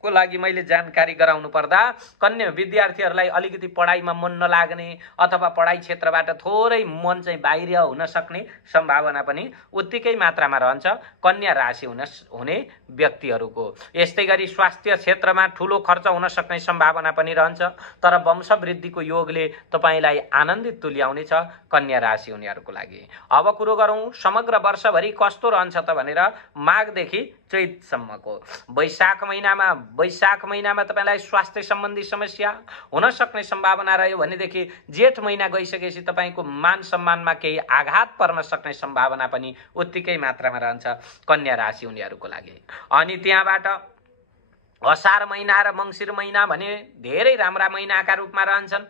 को लागि मैले जानकारी गराउनु पर्दा कन्या विद्यार्थीहरूलाई अलिकति पढाइमा मन नलाग्ने अथवा पढाइ क्षेत्रबाट थोरै मन चाहिँ बाहिर हुन सक्ने सम्भावना पनि उत्तिकै मात्रामा रहन्छ कन्या राशि हुने व्यक्तिहरूको। यस्तै गरी स्वास्थ्य क्षेत्रमा ठूलो खर्च हुन सक्ने सम्भावना पनि रहन्छ। तर वंशवृद्धिको योगले तपाईलाई आनन्दित तुल्याउनेछ कन्या राशि हुनेहरूको लागि। अब कुरो गरौँ समग्र वर्षभरि कस्तो रहन्छ त भनेर माघदेखि चैतसम्मको। वैशाख महिनामा तपाईलाई स्वास्थ्य सम्बन्धी समस्या हुन सक्ने सम्भावना रह्यो भनेदेखि जेठ महिना गइसकेपछि तपाईको मान सम्मानमा केही आघात पर्न सक्ने सम्भावना पनि उत्तिकै मात्रामा रहन्छ कन्या राशि हुनेहरूको लागि। अनि त्यहाँबाट असार महिना र मङ्सिर महिना भने धेरै राम्रा महिनाका रूपमा रहन्छन्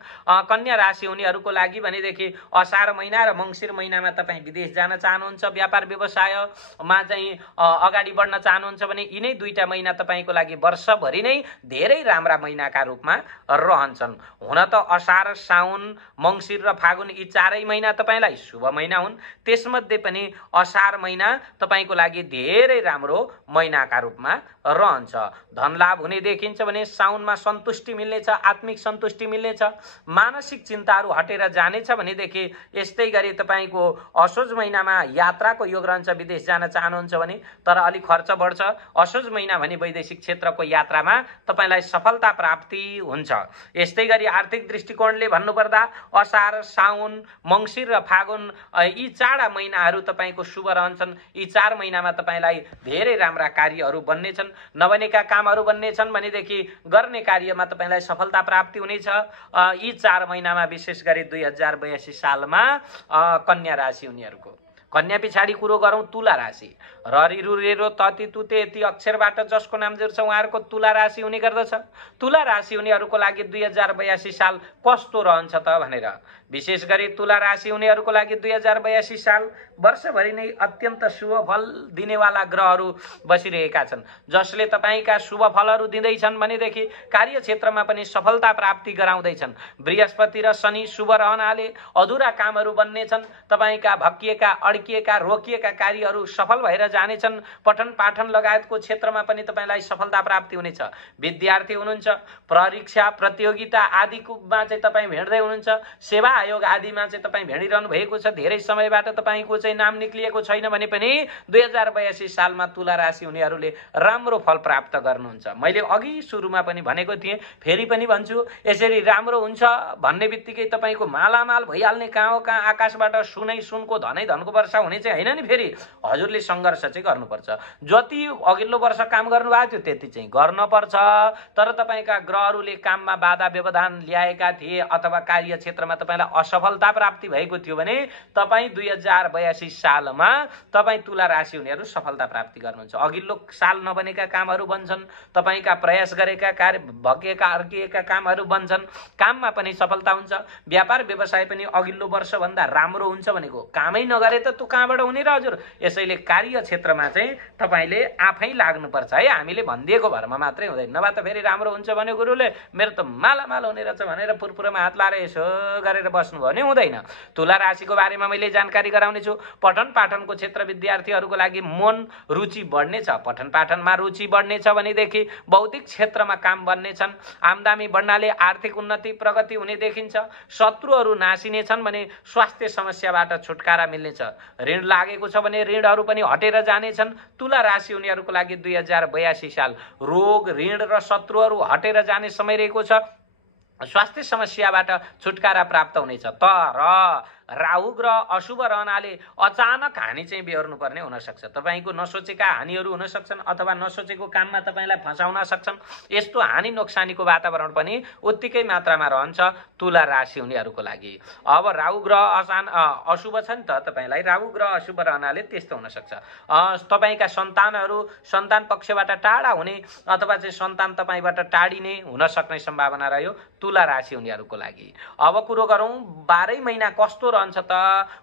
कन्या राशि हुनेहरूको लागि। भनेदेखि असार महिना र मङ्सिर महिनामा तपाईँ विदेश जान चाहनुहुन्छ, व्यापार व्यवसायमा चाहिँ अगाडि बढ्न चाहनुहुन्छ भने यिनै दुईटा महिना तपाईँको लागि वर्षभरि नै धेरै राम्रा महिनाका रूपमा रहन्छन्। हुन त असार साउन मङ्सिर र फागुन यी चारै महिना तपाईँलाई शुभ महिना हुन्। त्यसमध्ये पनि असार महिना तपाईँको लागि धेरै राम्रो महिनाका रूपमा रहन्छ। धनलाभ हुने देखिन्छ भने साउनमा सन्तुष्टि मिल्नेछ, आत्मिक सन्तुष्टि मिल्नेछ, मानसिक चिन्ताहरू हटेर जानेछ भनेदेखि। यस्तै गरी तपाईँको असोज महिनामा यात्राको योग रहन्छ, विदेश जान चाहनुहुन्छ भने तर अलिक खर्च बढ्छ। असोज महिना भने वैदेशिक क्षेत्रको यात्रामा तपाईँलाई सफलता प्राप्ति हुन्छ। यस्तै गरी आर्थिक दृष्टिकोणले भन्नुपर्दा असार साउन मङ्सिर र फागुन यी चार महिनाहरू तपाईँको शुभ रहन्छन्। यी 4 महिनामा तपाईँलाई धेरै राम्रा कार्यहरू बन्नेछन्, नबनेका कामहरू बन्नेछन् भनेदेखि गर्ने कार्यमा तपाईँलाई सफलता प्राप्ति हुनेछ। यी 4 महिनामा विशेष गरी 2082 सालमा कन्या राशि हुनेहरूको। कन्या पछाडि कुरो गरौँ तुला राशि। ररि रुरेरो तति तुते यति अक्षरबाट जसको नाम जोड्छ उहाँहरूको तुला राशि हुने गर्दछ। तुला राशि हुनेहरूको लागि 2082 साल कस्तो रहन्छ त भनेर विशेष गरी तुला राशि हुनेहरूको लागि 2082 साल वर्षभरि नै अत्यन्त शुभ फल दिनेवाला ग्रहहरू बसिरहेका छन्, जसले तपाईँका शुभ फलहरू दिँदैछन् भनेदेखि कार्यक्षेत्रमा पनि सफलता प्राप्ति गराउँदैछन्। बृहस्पति र शनि शुभ रहनाले अधुरा कामहरू बन्नेछन्, तपाईँका भक्किएका अड्किएका रोकिएका कार्यहरू सफल भएर जानेछन्। पठन पाठन लगायतको क्षेत्रमा पनि तपाईँलाई सफलता प्राप्ति हुनेछ। विद्यार्थी हुनुहुन्छ, परीक्षा प्रतियोगिता आदिमा चाहिँ तपाईँ भेट्दै हुनुहुन्छ, सेवा आयोग आदिमा चाहिँ तपाईँ भेटिरहनु भएको छ, धेरै समयबाट तपाईँको चाहिँ नाम निक्लिएको छैन भने पनि 2082 सालमा तुला राशि हुनेहरूले राम्रो फल प्राप्त गर्नुहुन्छ। मैले अघि सुरुमा पनि भनेको थिएँ, फेरि पनि भन्छु, यसरी राम्रो हुन्छ भन्ने बित्तिकै तपाईँको मालामाल भइहाल्ने कहाँ हो, कहाँ आकाशबाट सुनै सुनको धनै धनको वर्षा हुने चाहिँ होइन नि। फेरि हजुरले सङ्घर्ष चाहिँ गर्नुपर्छ। जति अघिल्लो वर्ष काम गर्नुभएको थियो त्यति चाहिँ गर्नुपर्छ। तर तपाईँका ग्रहहरूले काममा बाधा व्यवधान ल्याएका थिए अथवा कार्य क्षेत्रमा तपाईँलाई असफलता प्राप्ति भएको थियो भने तपाईँ 2082 सालमा तपाईँ तुला राशि हुनेहरू सफलता प्राप्ति गर्नुहुन्छ। अघिल्लो साल नबनेका कामहरू बन्छन्, तपाईँका प्रयास गरेका कार्य भकिएका अर्किएका कामहरू बन्छन्, काममा पनि सफलता हुन्छ। व्यापार व्यवसाय पनि अघिल्लो वर्षभन्दा राम्रो हुन्छ भनेको कामै नगरे त त्यो कहाँबाट हुने र हजुर। यसैले कार्य क्षेत्रमा चाहिँ तपाईँले आफै लाग्नुपर्छ है, हामीले भनिदिएको भरमा मात्रै हुँदैन। नभए त फेरि राम्रो हुन्छ भने गुरुले मेरो त मालामाल हुने रहेछ भनेर पुरपुरमा हात लाएर यसो गरेर बस्नुभयो भने हुँदैन। तुला राशिको बारेमा मैले जानकारी गराउने छु। पठन पाठनको क्षेत्र विद्यार्थीहरूको लागि मन रुचि बढ्नेछ। पठन पाठनमा रुचि बढ्नेछ भनेदेखि भौतिक क्षेत्रमा काम बन्नेछन्, आम्दानी बढ्नाले आर्थिक उन्नति प्रगति हुने देखिन्छ। शत्रुहरू नासिनेछन् भने स्वास्थ्य समस्याबाट छुटकारा मिल्नेछ। ऋण लागेको छ भने ऋणहरू पनि हटेर जानेछन्। तुला राशि हुनेहरूको लागि 2082 साल रोग ऋण र शत्रुहरू हटेर जाने समय रहेको छ। स्वास्थ्य समस्याबाट छुटकारा प्राप्त हुनेछ। तर राहु ग्रह अशुभ रहनाले अचानक हानि चाहिँ बेहोर्नु पर्ने हुन सक्छ। तपाईको नसोचेका हानिहरू हुन सक्छन् अथवा नसोचेको काममा तपाईलाई फसाउन सक्छन्। यस्तो हानि नोक्सानीको वातावरण पनि उत्तिकै मात्रामा रहन्छ तुला राशि हुनेहरूको लागि। अब राहु ग्रह अशुभ छ नि त, तपाईलाई राहु ग्रह अशुभ रहनाले त्यस्तो हुन सक्छ। तपाईका सन्तानहरू सन्तान पक्षबाट टाढा हुने अथवा चाहिँ सन्तान तपाईबाट टाढिने हुन सक्ने सम्भावना रह्यो तुला राशि हुनेहरूको लागि। अब कुरो गरौँ 12 महिना कस्तो रहन्छ त,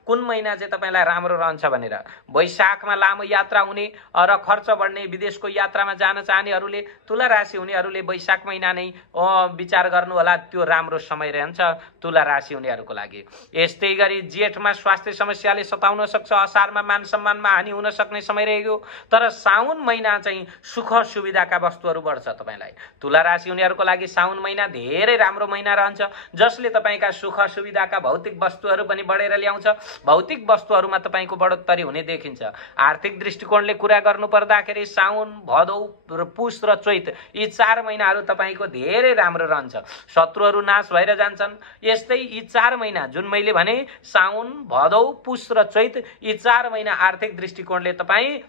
कुन महिना चाहिँ तपाईलाई राम्रो रहन्छ भनेर। वैशाखमा लामो यात्रा हुने र खर्च बढ्ने, विदेशको यात्रामा जान चाहनेहरूले तुला राशि हुनेहरूले वैशाख महिना नै विचार गर्नु होला, त्यो राम्रो समय रहन्छ तुला राशि हुनेहरूको लागि। यस्तै गरी जेठमा स्वास्थ्य समस्याले सताउन सक्छ, असारमा मान सम्मानमा हानि हुन सक्ने समय रहेको। तर साउन महिना चाहिँ सुख सुविधाका वस्तुहरू बढ्छ तपाईलाई। तुला राशि हुनेहरूको लागि साउन महिना धेरै राम्रो महिना रहन्छ, जसले तपाईका सुख सुविधाका भौतिक वस्तुहरू पनि बढेर ल्याउँछ। भौतिक वस्तुहरूमा तपाईको बढोत्तरी हुने देखिन्छ। आर्थिक दृष्टिकोणले कुरा गर्नु पर्दाखेरि साउन भदौ र पुष र चैत यी 4 महिनाहरू तपाईको धेरै राम्रो रहन्छ। शत्रुहरू नाश भएर जान्छन्। यस्तै यी 4 महिना जुन मैले भने साउन भदौ पुष र चैत यी 4 महिना आर्थिक दृष्टिकोणले तपाईँ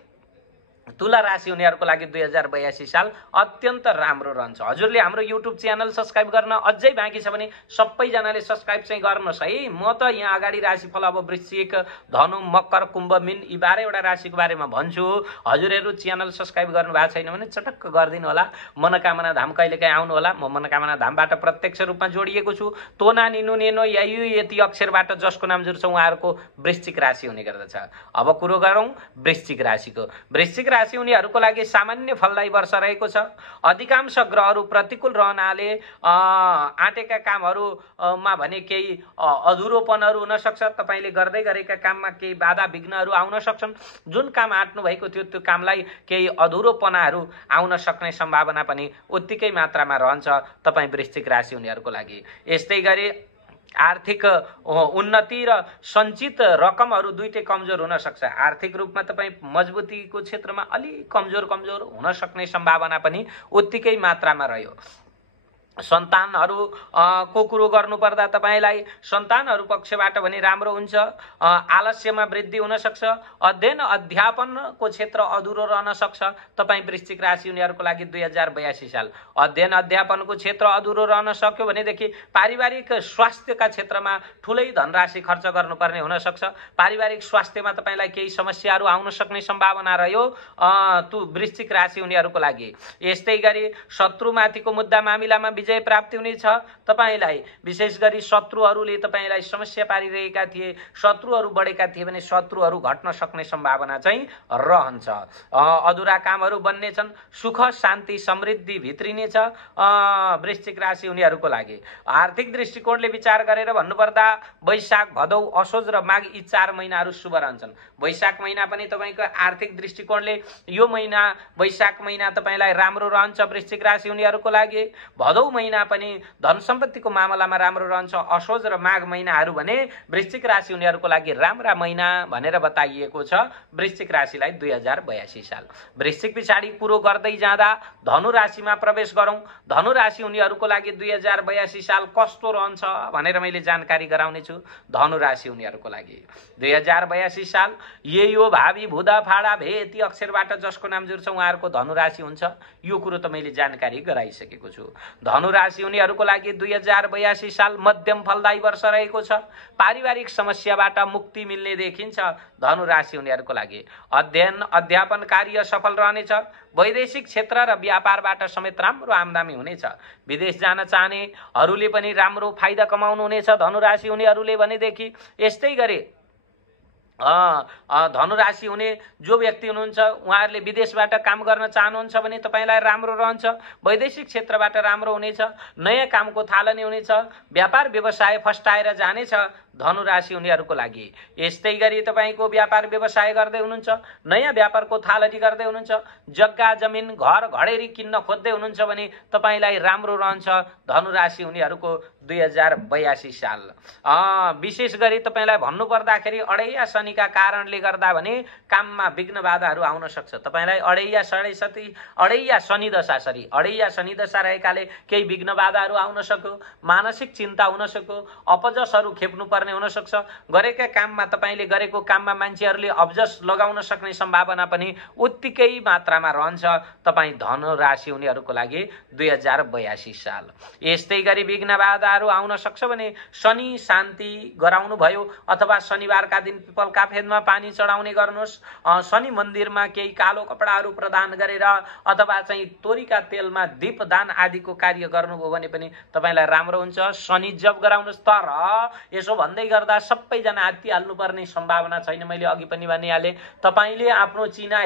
तुला राशि हुनेहरूको लागि 2082 साल अत्यन्त राम्रो रहन्छ। हजुरले हाम्रो युट्युब च्यानल सब्स्क्राइब गर्न अझै बाँकी छ भने सबैजनाले सब्स्क्राइब चाहिँ गर्नुहोस् है। म त यहाँ अगाडि राशिफल अब वृश्चिक, धनु, मकर, कुम्भ, मीन यी 12वटा राशिको बारेमा भन्छु। हजुरहरू च्यानल सब्स्क्राइब गर्नु भएको छैन भने चटक्क गरिदिनु होला। मनोकामना धाम कहिलेकाहीँ आउनु होला। म मनोकामना धामबाट प्रत्यक्ष रूपमा जोडिएको छु। तोना निनु नेनो या यति अक्षरबाट जसको नाम जुर्छ उहाँहरूको वृश्चिक राशि हुने गर्दछ। अब कुरो गरौँ वृश्चिक राशिको। वृश्चिक राशि हुनेहरूको लागि सामान्य फलदायी वर्ष रहेको छ। अधिकांश ग्रहहरू प्रतिकूल रहनाले आँटेका कामहरूमा भने केही अधुरोपनहरू हुन सक्छ। तपाईले गर्दै गरेका काममा केही बाधा विघ्नहरू आउन सक्छन्। जुन काम आँट्नु भएको थियो त्यो कामलाई केही अधुरोपनाहरू आउन सक्ने सम्भावना पनि उत्तिकै मात्रामा रहन्छ तपाईँ वृश्चिक राशि हुनेहरूको लागि। यस्तै गरी आर्थिक उन्नति र सञ्चित रकमहरू दुईटै कमजोर हुन सक्छ। आर्थिक रूपमा तपाईँ मजबुतीको क्षेत्रमा अलि कमजोर हुन सक्ने सम्भावना पनि उत्तिकै मात्रामा रह्यो। सन्तानहरूको कुरो गर्नुपर्दा तपाईँलाई सन्तानहरू पक्षबाट भने राम्रो हुन्छ। आलस्यमा वृद्धि हुन सक्छ। अध्ययन अध्यापनको क्षेत्र अधुरो रहन सक्छ तपाईँ वृश्चिक राशि हुनेहरूको लागि 2082 साल। अध्ययन अध्यापनको क्षेत्र अधुरो रहन सक्यो भनेदेखि पारिवारिक स्वास्थ्यका क्षेत्रमा ठुलै धनराशि खर्च गर्नुपर्ने हुन सक्छ। पारिवारिक स्वास्थ्यमा तपाईँलाई केही समस्याहरू आउन सक्ने सम्भावना रह्यो वृश्चिक राशि हुनेहरूको लागि। यस्तै गरी शत्रुमाथिको मुद्दा मामिलामा विजय प्राप्ति हुनेछ। तपाईलाई विशेष गरी शत्रुहरूले तपाईलाई समस्या पारिरहेका थिए, शत्रुहरू बढेका थिए भने शत्रुहरू घट्न सक्ने सम्भावना चाहिँ रहन्छ। अधुरा कामहरू बन्नेछन्, सुख शान्ति समृद्धि भित्रिनेछ वृश्चिक राशि हुनेहरूको लागि। आर्थिक दृष्टिकोणले विचार गरेर भन्नुपर्दा वैशाख भदौ असोज र माघ यी 4 महिनाहरू शुभ रहन्छन्। वैशाख महिना पनि तपाईको आर्थिक दृष्टिकोणले यो महिना वैशाख महिना तपाईलाई राम्रो रहन्छ वृश्चिक राशि हुनेहरूको लागि। भदौ महिना पनि धन सम्पत्तिको मामलामा राम्रो रहन्छ। असोज र माघ महिनाहरू भने वृश्चिक राशि हुनेहरूको लागि राम्रा महिना भनेर बताइएको छ वृश्चिक राशिलाई 2082 साल। वृश्चिक पछाडि कुरो गर्दै जाँदा धनु राशिमा प्रवेश गरौँ। धनु राशि हुनेहरूको लागि 2082 साल कस्तो रहन्छ भनेर मैले जानकारी गराउने छु। धनु राशि हुनेहरूको लागि 2082 साल ये यो भावी भुदा फाडा भे यति अक्षरबाट जसको नाम जुर्छ उहाँहरूको धनु राशि हुन्छ। यो कुरो त मैले जानकारी गराइसकेको छु। धनु राशि हुनेहरूको लागि 2082 साल मध्यम फलदायी वर्ष रहेको छ। पारिवारिक समस्याबाट मुक्ति मिल्ने देखिन्छ धनु राशि हुनेहरूको लागि। अध्ययन अध्यापन कार्य सफल रहनेछ। वैदेशिक क्षेत्र र व्यापारबाट समेत राम्रो आमदानी हुनेछ। विदेश जान चाहनेहरूले पनि राम्रो फाइदा कमाउनु हुनेछ धनु राशि हुनेहरूले भनेदेखि। यस्तै गरी धनु राशि हुने जो व्यक्ति हुनुहुन्छ उहाँहरूले विदेशबाट काम गर्न चाहनुहुन्छ भने तपाईलाई राम्रो रहन्छ। वैदेशिक क्षेत्रबाट राम्रो हुनेछ। नयाँ कामको थालनी हुनेछ। व्यापार व्यवसाय फस्टाएर जानेछ धनु राशि हुनेहरूको लागि। यस्तै गरी तपाईको व्यापार व्यवसाय गर्दै हुनुहुन्छ, नयाँ व्यापारको थालनी गर्दै हुनुहुन्छ, जग्गा जमिन घर घडेरी किन्न खोज्दै हुनुहुन्छ भने तपाईलाई राम्रो रहन्छ धनु राशि हुनेहरूको 2082 साल। विशेष गरी तपाईलाई भन्नु पर्दाखेरि अडैया शनिका कारणले गर्दा भने काममा विघ्न बाधाहरू आउन सक्छ। तपाईलाई अडैया शनि दशा रहेकाले केही विघ्न बाधाहरू आउन सक्यो, मानसिक चिन्ता हुन सक्यो, अपजसहरू खेप्नु पर्ने हुन सक्छ। गरेका काममा तपाईले गरेको काममा मान्छेहरूले अब्जस लगाउन सक्ने सम्भावना पनि उत्तिकै मात्रामा रहन्छ तपाई धनु राशि हुनेहरूको लागि 2082 साल। यस्तै गरी विघ्न बाधाहरू आउन सक्छ भने शनि शान्ति गराउनु भयो अथवा शनिबारका दिन पिपलका फेदमा पानी चढाउने गर्नुहोस्। शनि मन्दिरमा केही कालो कपडाहरू प्रदान गरेर अथवा चाहिँ तोरीका तेलमा दीपदान आदिको कार्य गर्नुभयो भने पनि तपाईलाई राम्रो हुन्छ। शनि जप गराउनुहोस्। तर यसो भन्दै गर्दा सबैजना हात्तिहाल्नुपर्ने सम्भावना छैन। मैले अघि पनि भनिहालेँ, तपाईले आफ्नो चिना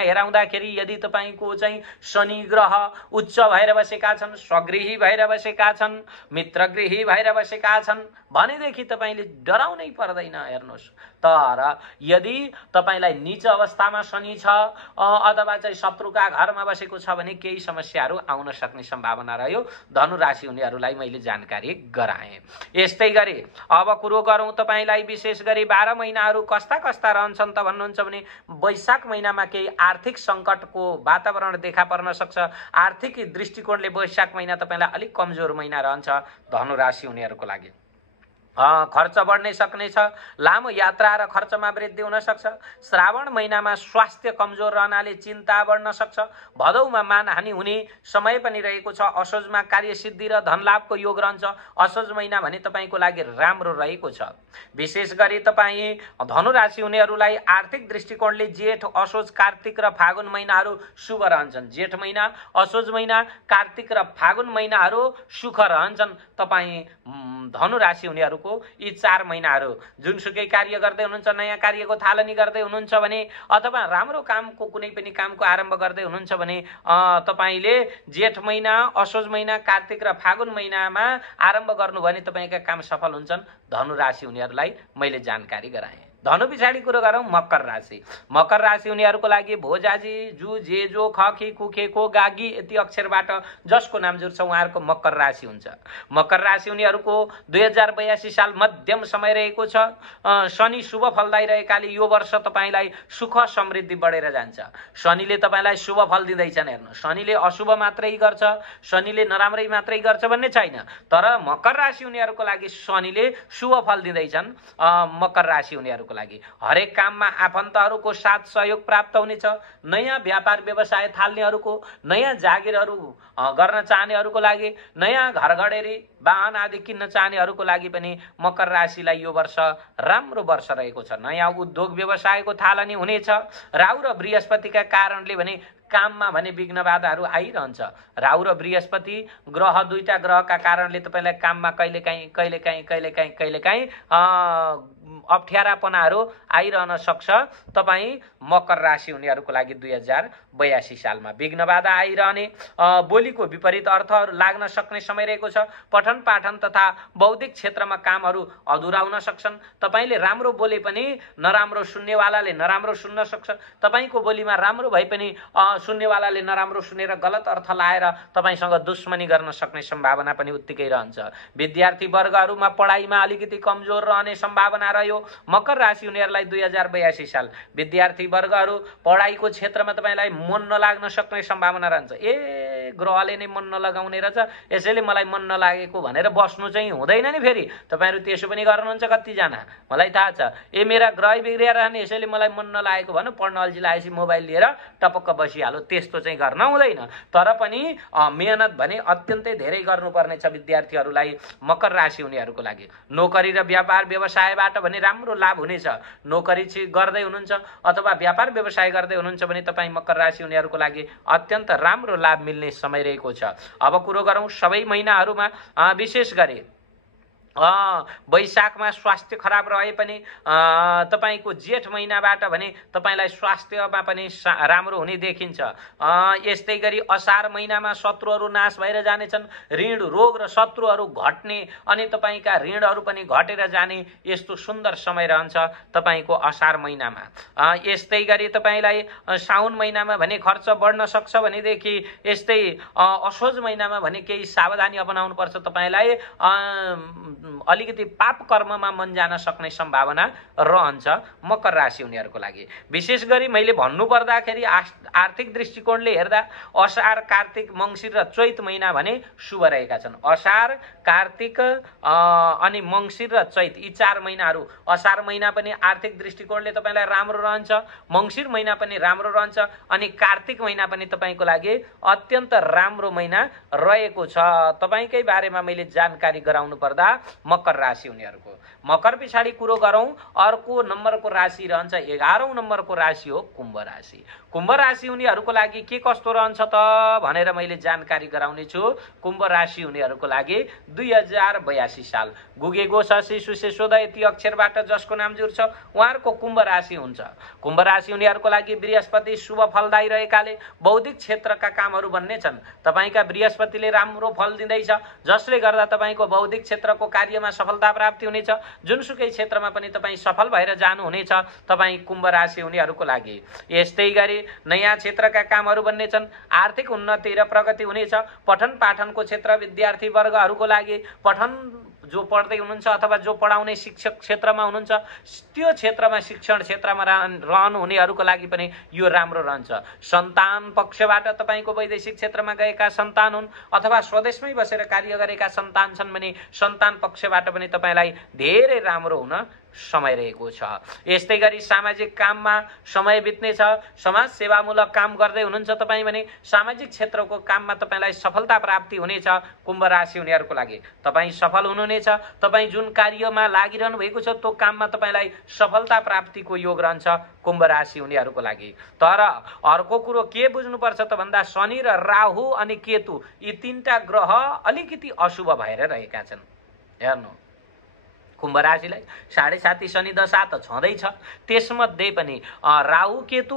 हेराउँदाखेरि यदि तपाईको चाहिँ शनि ग्रह उच्च भएर बसेका छन्, स्वगृही भएर बसेका छन्, मित्रगृही भएर बसेका छन् भनेदेखि तपाईले डराउनै पर्दैन। हेर्नुहोस्, तर यदि तपाईलाई नीच अवस्थामा शनि छ अथवा चाहिँ शत्रुका घरमा बसेको छ भने केही समस्याहरू आउन सक्ने सम्भावना रह्यो। धनु राशि हुनेहरूलाई मैले जानकारी गराएँ। यस्तै गरी अब कुरो गरौँ तपाईलाई विशेष गरी 12 महिनाहरू कस्ता कस्ता रहन्छन् त भन्नुहुन्छ भने वैशाख महिनामा केही आर्थिक सङ्कटको वातावरण देखा पर्न सक्छ। आर्थिक दृष्टिकोणले वैशाख महिना तपाईलाई अलिक कमजोर महिना रहन्छ धनु राशि हुनेहरूको लागि। खर्च बढ्नै सक्नेछ। लामो यात्रा र खर्चमा वृद्धि हुन सक्छ। श्रावण महिनामा स्वास्थ्य कमजोर रहनाले चिन्ता बढ्न सक्छ। भदौमा मानहानि हुने समय पनि रहेको छ। असोजमा कार्यसिद्धि र धनलाभको योग रहन्छ। असोज महिना भने तपाईको लागि राम्रो रहेको छ। विशेष गरी तपाईँ धनु राशि हुनेहरूलाई आर्थिक दृष्टिकोणले जेठ असोज कार्तिक र फागुन महिनाहरू शुभ रहन्छन्। जेठ महिना असोज महिना कार्तिक र फागुन महिनाहरू सुख रहन्छन्। तपाईँ धनु राशि हुनेहरूको यी 4 महिनाहरू जुनसुकै कार्य गर्दै हुनुहुन्छ, नयाँ कार्यको थालनी गर्दै हुनुहुन्छ भने अथवा राम्रो कामको कुनै पनि कामको आरम्भ गर्दै हुनुहुन्छ भने तपाईले जेठ महिना असोज महिना कार्तिक र फागुन महिनामा आरम्भ गर्नुभयो भने तपाईका काम सफल हुन्छन्। धनु राशि हुनेहरूलाई मैले जानकारी गराएँ। धनु पछाडि कुरो गरौँ मकर राशि। मकर राशि हुनेहरूको लागि भोजाजी जु जे जो खखी कुखे को गागी यति अक्षरबाट जसको नाम जुर्छ उहाँहरूको मकर राशि हुन्छ। मकर राशि हुनेहरूको 2082 साल मध्यम समय रहेको छ। शनि शुभ फलदायी रहेकाले यो वर्ष तपाईलाई सुख समृद्धि बढेर जान्छ। शनिले तपाईलाई शुभ फल दिँदैछन्। हेर्नु, शनिले अशुभ मात्रै गर्छ, शनिले नराम्रै मात्रै गर्छ भन्ने छैन। तर मकर राशि हुनेहरूको लागि शनिले शुभ फल दिँदैछन्। मकर राशि हुनेहरूको लागि हरेक काममा आफन्तहरूको साथ सहयोग प्राप्त हुनेछ। नयाँ व्यापार व्यवसाय थाल्नेहरूको, नयाँ जागिरहरू गर्न चाहनेहरूको लागि, नयाँ घरघडेरी वाहन आदि किन्न चाहनेहरूको लागि पनि मकर राशिलाई यो वर्ष राम्रो वर्ष रहेको छ। नयाँ उद्योग व्यवसायको थालनी हुनेछ। राहु र बृहस्पतिका कारणले भने काममा भने विघ्न बाधाहरू आइरहन्छ। राहु र बृहस्पति ग्रह दुईटा ग्रहका कारणले तपाईँलाई काममा कहिलेकाहीँ अप्ठ्यारापनाहरू आइरहन सक्छ। तपाईँ मकर राशि हुनेहरूको लागि 2082 सालमा विघ्न बाधा आइरहने, बोलीको विपरीत अर्थहरू लाग्न सक्ने समय रहेको छ। पठन पाठन तथा बौद्धिक क्षेत्रमा कामहरू अधुरा हुन सक्छन्। तपाईँले राम्रो बोले पनि नराम्रो सुन्नेवालाले नराम्रो सुन्न सक्छ। तपाईँको बोलीमा राम्रो भए पनि सुन्नेवालाले नराम्रो सुनेर गलत अर्थ लाएर तपाईँसँग दुश्मनी गर्न सक्ने सम्भावना पनि उत्तिकै रहन्छ। विद्यार्थी वर्गहरूमा पढाइमा अलिकति कमजोर रहने सम्भावना रह्यो। मकर राशि हुनेहरूलाई 2082 साल विद्यार्थी वर्गहरू पढाइको क्षेत्रमा तपाईँलाई मन नलाग्न सक्ने सम्भावना रहन्छ। ग्रहले नै मन नलगाउने रहेछ, यसैले मलाई मन नलागेको भनेर बस्नु चाहिँ हुँदैन नि। फेरि तपाईँहरू त्यसो पनि गर्नुहुन्छ कतिजना, मलाई थाहा छ। मेरा ग्रह बिग्रिया रहने, यसैले मलाई मन नलागेको भन्नु, पढ्न अल्झिलाएपछि मोबाइल लिएर टपक्क बसिहाल्यो, त्यस्तो चाहिँ गर्न हुँदैन। तर पनि मेहनत भने अत्यन्तै धेरै गर्नुपर्ने छ विद्यार्थीहरूलाई, मकर राशि हुनेहरूको लागि। नोकरी र व्यापार व्यवसायबाट भने राम्रो लाभ हुनेछ। नोकरी गर्दै हुनुहुन्छ अथवा व्यापार व्यवसाय गर्दै हुनुहुन्छ भने तपाईँ मकर राशि हुनेहरूको लागि अत्यन्त राम्रो लाभ मिल्ने समय रहेको छ। अब कुरो गरौँ सबै महिनाहरूमा, विशेष गरी वैशाखमा स्वास्थ्य खराब रहे पनि तपाईको जेठ महिनाबाट भने तपाईलाई स्वास्थ्यमा पनि राम्रो हुने देखिन्छ। यस्तै गरी असार महिनामा शत्रुहरू नाश भएर जानेछन्, ऋण रोग र शत्रुहरू घट्ने अनि तपाईका ऋणहरू पनि घटेर जाने यस्तो सुन्दर समय रहन्छ तपाईको असार महिनामा। यस्तै गरी तपाईलाई साउन महिनामा भने खर्च बढ्न सक्छ भनेदेखि यस्तै असोज महिनामा भने केही सावधानी अपनाउनु पर्छ। तपाईलाई अलिकति पाप कर्ममा मन जान सक्ने सम्भावना रहन्छ मकर राशि हुनेहरूको लागि। विशेष गरी मैले भन्नु पर्दाखेरि आर्थिक दृष्टिकोणले हेर्दा असार कार्तिक मङ्सिर र चैत महिना भने शुभ रहेका छन्। असार कार्तिक अनि मङ्सिर र चैत यी 4 महिनाहरू, असार महिना पनि आर्थिक दृष्टिकोणले तपाईलाई राम्रो रहन्छ, मङ्सिर महिना पनि राम्रो रहन्छ अनि कार्तिक महिना पनि तपाईको लागि अत्यन्त राम्रो महिना रहेको छ। तपाईकै बारेमा मैले जानकारी गराउनु पर्दा मकर राशि हुनेहरूको, मकर पछाडि कुरो गरौँ अर्को नम्बरको राशि रहन्छ 11औं नम्बरको राशि हो कुम्भ राशि। कुम्भ राशि हुनेहरूको लागि के कस्तो रहन्छ त भनेर मैले जानकारी गराउने छु। कुम्भ राशि हुनेहरूको लागि 2082 साल गुगे गोसासी सुसे सोधा यति अक्षरबाट जसको नाम जुर्छ उहाँहरूको कुम्भ राशि हुन्छ। कुम्भ राशि हुनेहरूको लागि बृहस्पति शुभ फलदायी रहेकाले बौद्धिक क्षेत्रका कामहरू बन्ने छन्। तपाईका बृहस्पतिले राम्रो फल दिँदैछ जसले गर्दा तपाईको बौद्धिक क्षेत्रको कार्यमा सफलता प्राप्ति हुनेछ। जुनसुकै क्षेत्रमा पनि तपाईँ सफल भएर जानुहुनेछ तपाईँ कुम्भ राशि हुनेहरूको लागि। यस्तै गरी नयाँ क्षेत्रका कामहरू बन्ने छन्, आर्थिक उन्नति र प्रगति हुनेछ। पठन पाठनको क्षेत्र विद्यार्थी वर्गहरूको लागि पठन जो पढ्दै हुनुहुन्छ अथवा जो पढाउने शिक्षक क्षेत्रमा हुनुहुन्छ त्यो क्षेत्रमा शिक्षण क्षेत्रमा रहनुहुनेहरूको लागि पनि यो राम्रो रहन्छ। सन्तान पक्षबाट तपाईको वैदेशिक क्षेत्रमा गएका सन्तान हुन् अथवा स्वदेशमै बसेर कार्य गरेका सन्तान छन् भने सन्तान पक्षबाट पनि तपाईलाई धेरै राम्रो हुन समय रहेको छ। यस्तै गरी सामाजिक काममा समय बित्ने छ। समाज सेवामूलक काम गर्दै हुनुहुन्छ तपाईँ भने सामाजिक क्षेत्रको काममा तपाईलाई सफलता प्राप्ति हुनेछ। कुम्भ राशि हुनेहरूको लागि तपाईँ सफल हुनुहुनेछ। तपाईँ जुन कार्यमा लागिरहनु भएको छ त्यो काममा तपाईलाई सफलता प्राप्तिको योग रहन्छ कुम्भ राशि हुनेहरूको लागि। तर अर्को कुरो के बुझ्नुपर्छ त भन्दा शनि र राहु अनि केतु यी 3टा ग्रह अलिकति अशुभ भएर रहेका छन्। हेर्नु कुम्भ राशिलाई 7.5 शनि दशा त छँदैछ, त्यसमध्ये पनि राहु केतु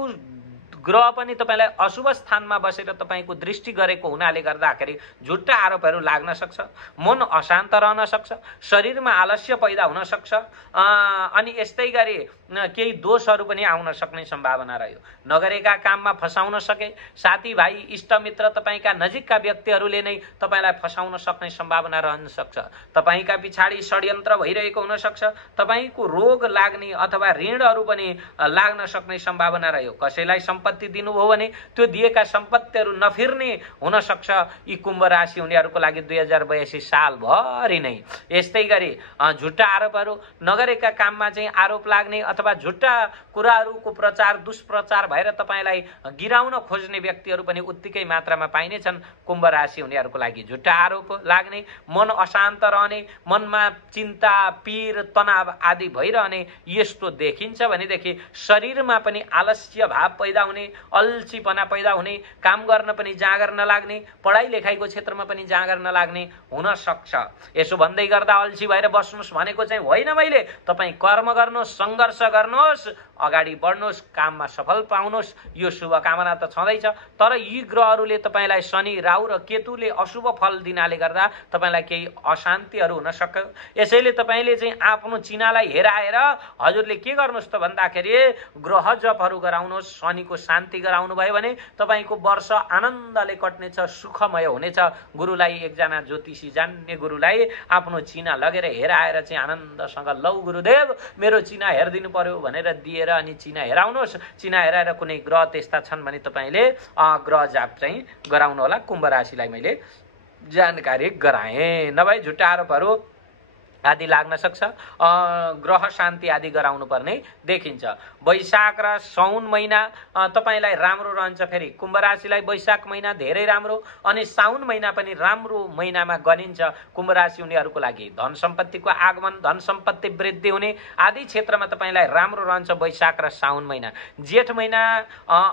ग्रह पनि तपाईलाई अशुभ स्थानमा बसेर तपाईको दृष्टि गरेको हुनाले गर्दाखेरि झुट्टा आरोपहरू लाग्न सक्छ, मन अशान्त रहन सक्छ, शरीरमा आलस्य पैदा हुन सक्छ अनि यस्तै गरी केही दोषहरू पनि आउन सक्ने सम्भावना रह्यो। नगरेका काममा फसाउन सके, साथीभाइ इष्टमित्र तपाईका नजिकका व्यक्तिहरूले नै तपाईलाई फसाउन सक्ने सम्भावना रहन सक्छ। तपाईका पछाडि षड्यन्त्र भइरहेको हुन सक्छ। तपाईको रोग लाग्ने अथवा ऋणहरू पनि लाग्न सक्ने सम्भावना रह्यो। कसैलाई सम्पत्ति दिनुभयो भने त्यो दिएका सम्पत्तिहरू नफिर्ने हुन सक्छ यी कुम्भ राशि हुनेहरूको लागि 2082 साल भरि नै। यस्तै गरी झुट्टा आरोपहरू, नगरेका काममा चाहिँ आरोप लाग्ने अथवा झुट्टा कुराहरूको प्रचार दुष्प्रचार भएर तपाईलाई गिराउन खोज्ने व्यक्तिहरू पनि उत्तिकै मात्रामा पाइनेछन् कुम्भ राशि हुनेहरूको लागि। झुट्टा आरोप लाग्ने, मन अशान्त रहने, मनमा चिन्ता पीर तनाव आदि भइरहने यस्तो देखिन्छ भनेदेखि शरीरमा पनि आलस्य भाव पैदा हुने, लाग्ने, अल्छीपना पैदा हुने, काम गर्न पनि जाँगर नलाग्ने, पढाइ लेखाइको क्षेत्रमा पनि जाँगर नलाग्ने हुन सक्छ। यसो भन्दै गर्दा अल्छी भएर बस्नुहोस् भनेको चाहिँ होइन। मैले तपाईँ कर्म गर्नुहोस्, सङ्घर्ष गर्नुहोस्, अगाडि बढ्नुहोस्, काममा सफल पाउनुहोस्, यो शुभकामना त छँदैछ। तर यी ग्रहहरूले तपाईँलाई शनि, राहु र केतुले अशुभ फल दिनाले गर्दा तपाईँलाई केही अशान्तिहरू हुन सक्छ। यसैले तपाईँले चाहिँ आफ्नो चिनालाई हेराएर हजुरले के गर्नुहोस् त भन्दाखेरि ग्रह जपहरू गराउनुहोस्, शनिको शान्ति गराउनु भयो भने तपाईँको वर्ष आनन्दले कट्नेछ, सुखमय हुनेछ। गुरुलाई, एकजना ज्योतिषी जान्ने गुरुलाई आफ्नो चिना लगेर हेराएर चाहिँ आनन्दसँग लौ गुरुदेव मेरो चिना हेरिदिनु पर्यो भनेर दिएर अनि चिना हेराउनुहोस्। चिना हेराएर कुनै ग्रह त्यस्ता छन् भने तपाईँले ग्रह जाप चाहिँ गराउनु होला। कुम्भ राशिलाई मैले जानकारी गराएँ। नभए झुट्टा आरोपहरू आदि लाग्न सक्छ, ग्रह शान्ति आदि गराउनु पर्ने देखिन्छ। वैशाख र साउन महिना तपाईलाई राम्रो रहन्छ। फेरि कुम्भ राशिलाई वैशाख महिना धेरै राम्रो अनि साउन महिना पनि राम्रो महिनामा गनिन्छ। कुम्भ राशि हुनेहरूको लागि धन सम्पत्तिको आगमन, धन सम्पत्ति वृद्धि हुने आदि क्षेत्रमा तपाईलाई राम्रो रहन्छ वैशाख र साउन महिना। जेठ महिना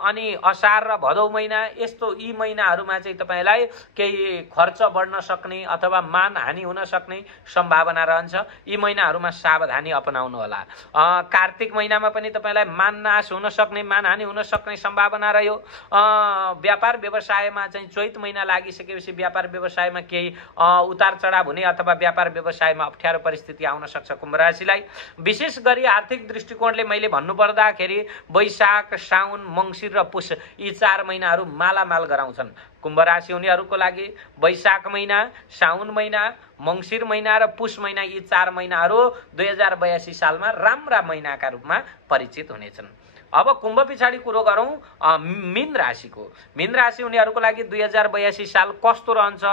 अनि असार र भदौ महिना, यस्तो यी महिनाहरूमा चाहिँ तपाईलाई केही खर्च बढ्न सक्ने अथवा मानहानि हुन सक्ने सम्भावना रहन्छ। यी महिनाहरूमा सावधानी अपनाउनु होला। कार्तिक महिनामा पनि तपाईलाई माननाश हुन सक्ने, मानहानि हुन सक्ने सम्भावना रह्यो। व्यापार व्यवसायमा चाहिँ चैत महिना लागिसकेपछि व्यापार व्यवसायमा केही उतार चढाव हुने अथवा व्यापार व्यवसायमा अप्ठ्यारो परिस्थिति आउन सक्छ कुम्भ राशिलाई। विशेष गरी आर्थिक दृष्टिकोणले मैले भन्नुपर्दाखेरि वैशाख, साउन, मङ्सिर र पुष यी 4 महिनाहरू मालामाल गराउँछन् कुम्भ राशि हुनेहरूको लागि। वैशाख महिना, साउन महिना, मङ्सिर महिना र पुष महिना यी 4 महिनाहरू 2082 सालमा राम्रा महिनाका रूपमा परिचित हुनेछन्। अब कुम्भ पछाडि कुरो गरौँ मीन राशिको। मीन राशि हुनेहरूको लागि 2082 साल कस्तो रहन्छ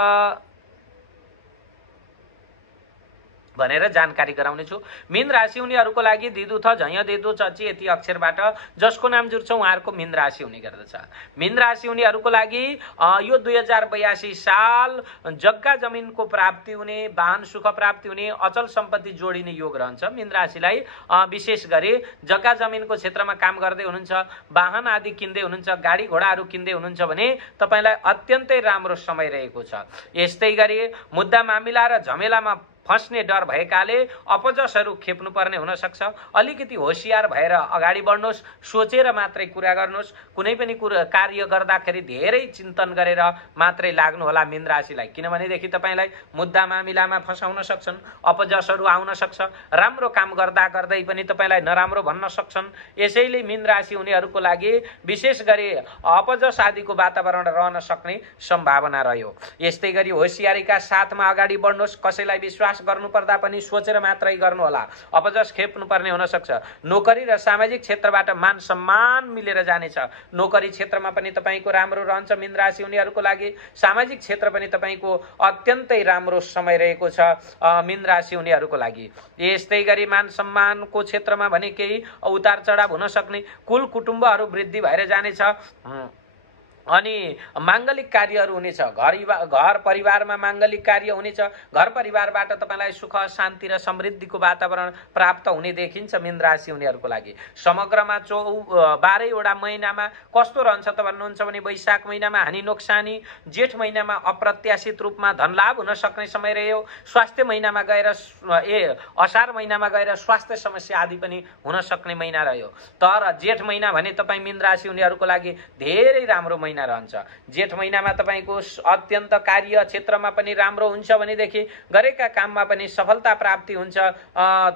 भनेर जानकारी गराउने छु। मीन राशि हुनेहरूको लागि दिदु थ झय देदु चची यति अक्षरबाट जसको नाम जुर्छ उहाँहरूको मीन राशि हुने गर्दछ। मीन राशि हुनेहरूको लागि यो 2082 साल जग्गा जमिनको प्राप्ति हुने, वाहन सुख प्राप्ति हुने, अचल सम्पत्ति जोडिने योग रहन्छ। मीन राशिलाई विशेष गरी जग्गा जमिनको क्षेत्रमा काम गर्दै हुनुहुन्छ, वाहन आदि किन्दै हुनुहुन्छ, गाडी घोडाहरू किन्दै हुनुहुन्छ भने तपाईलाई अत्यन्तै राम्रो समय रहेको छ। यस्तै गरी मुद्दा मामिला र झमेलामा फस्ने डर भएकाले अपजसहरू खेप्नु पर्ने हुन सक्छ। अलिकति होशियार भएर अगाडि बढ्नुहोस्, सोचेर मात्रै कुरा गर्नुहोस्। कुनै पनि कार्य गर्दाखेरि धेरै चिन्तन गरेर मात्रै लाग्नु होला मीन राशिलाई, किनभनेदेखि तपाईलाई मुद्दा मामिलामा फसाउन सक्छन्, अपजसहरू आउन सक्छ। राम्रो काम गर्दा गर्दै पनि तपाईलाई नराम्रो भन्न सक्छन्। यसैले मीन राशि हुनेहरूको लागि विशेष गरी अपजस आदिको वातावरण रहन सक्ने सम्भावना रह्यो। यस्तै गरी होशियारीका साथमा अगाडि बढ्नुहोस्। कसैलाई विश्वास गर्नु पर्दा पनि सोचेर मात्रै गर्नु होला, अपजस खेप्नु पर्ने हुन सक्छ। नोकरी र सामाजिक क्षेत्रबाट मान सम्मान मिलेर जानेछ। नोकरी क्षेत्रमा पनि तपाईको राम्रो रहन्छ मीन राशि हुनेहरूको लागि। सामाजिक क्षेत्र पनि तपाईको अत्यन्तै राम्रो समय रहेको छ मीन राशि हुनेहरूको लागि। यस्तै गरी मान सम्मानको क्षेत्रमा भने केही उतार चढाव हुन सक्ने, कुल कुटुम्बहरू वृद्धि भएर जानेछ अनि माङ्गलिक कार्यहरू हुनेछ। घर परिवारमा माङ्गलिक कार्य हुनेछ। घर परिवारबाट तपाईलाई सुख, शान्ति र समृद्धिको वातावरण प्राप्त हुने देखिन्छ मीन राशि हुनेहरूको लागि। समग्रमा 12वटा महिनामा कस्तो रहन्छ त भन्नुहुन्छ भने वैशाख महिनामा हानि नोक्सानी, जेठ महिनामा अप्रत्याशित रूपमा धनलाभ हुन सक्ने समय रह्यो। स्वास्थ्य महिनामा गएर असार महिनामा गएर स्वास्थ्य समस्या आदि पनि हुन सक्ने महिना रह्यो। तर जेठ महिना भने तपाईँ मीन राशि हुनेहरूको लागि धेरै राम्रो महिना रहन्छ। जेठ महिनामा तपाईको अत्यन्त कार्य क्षेत्रमा पनि राम्रो हुन्छ भनेदेखि गरेका काममा पनि सफलता प्राप्ति हुन्छ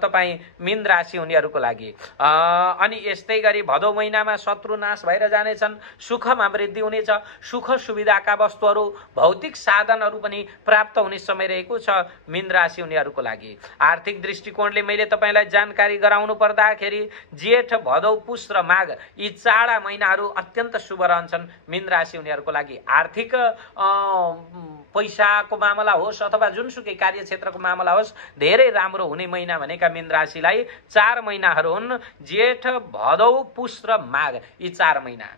तपाई मीन राशि हुनेहरूको लागि। अनि यस्तै गरी भदौ महिनामा शत्रु नाश भएर जानेछन्, सुखमा वृद्धि हुनेछ। सुख सुविधाका वस्तुहरू, भौतिक साधनहरू पनि प्राप्त हुने समय रहेको छ मीन राशि हुनेहरूको लागि। आर्थिक दृष्टिकोणले मैले तपाईलाई जानकारी गराउनु पर्दाखेरि जेठ, भदौ, पुष र माघ यी 4 महिनाहरू अत्यन्त शुभ रहन्छन् मीन राशि हुनेहरूको लागि। आर्थिक पैसाको मामला होस् अथवा जुनसुकै कार्य क्षेत्रको मामला होस्, धेरै राम्रो हुने महिना भनेका मीन राशिलाई 4 महिनाहरू हुन्, जेठ, भदौ, पुष र माघ यी 4 महिना।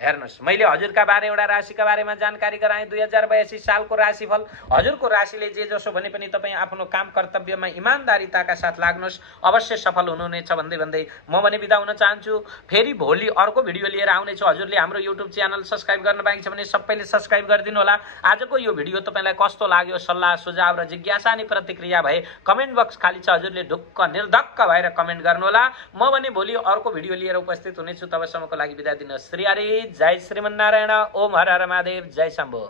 हेर्नुहोस्, मैले हजुरका 12वटा राशिका बारेमा जानकारी गराएँ। 2082 सालको राशिफल। हजुरको राशिले जे जसो भने पनि तपाईँ आफ्नो काम कर्तव्यमा इमान्दारिताका साथ लाग्नुहोस्, अवश्य सफल हुनुहुनेछ भन्दै भन्दै म भने बिदा हुन चाहन्छु। फेरि भोलि अर्को भिडियो लिएर आउनेछु। हजुरले हाम्रो युट्युब च्यानल सब्स्क्राइब गर्न बाँकी छ भने सबैले सब्स्क्राइब गरिदिनु होला। आजको यो भिडियो तपाईँलाई कस्तो लाग्यो, सल्लाह सुझाव र जिज्ञासा अनि प्रतिक्रिया भए कमेन्ट बक्स खाली छ, हजुरले ढुक्क निर्धक्क भएर कमेन्ट गर्नुहोला। म भने भोलि अर्को भिडियो लिएर उपस्थित हुनेछु। तबसम्मको लागि बिदा दिनुहोस्। श्री हरि, जय श्रीमन्नारायण, ओम हर हर महादेव, जय शम्भो।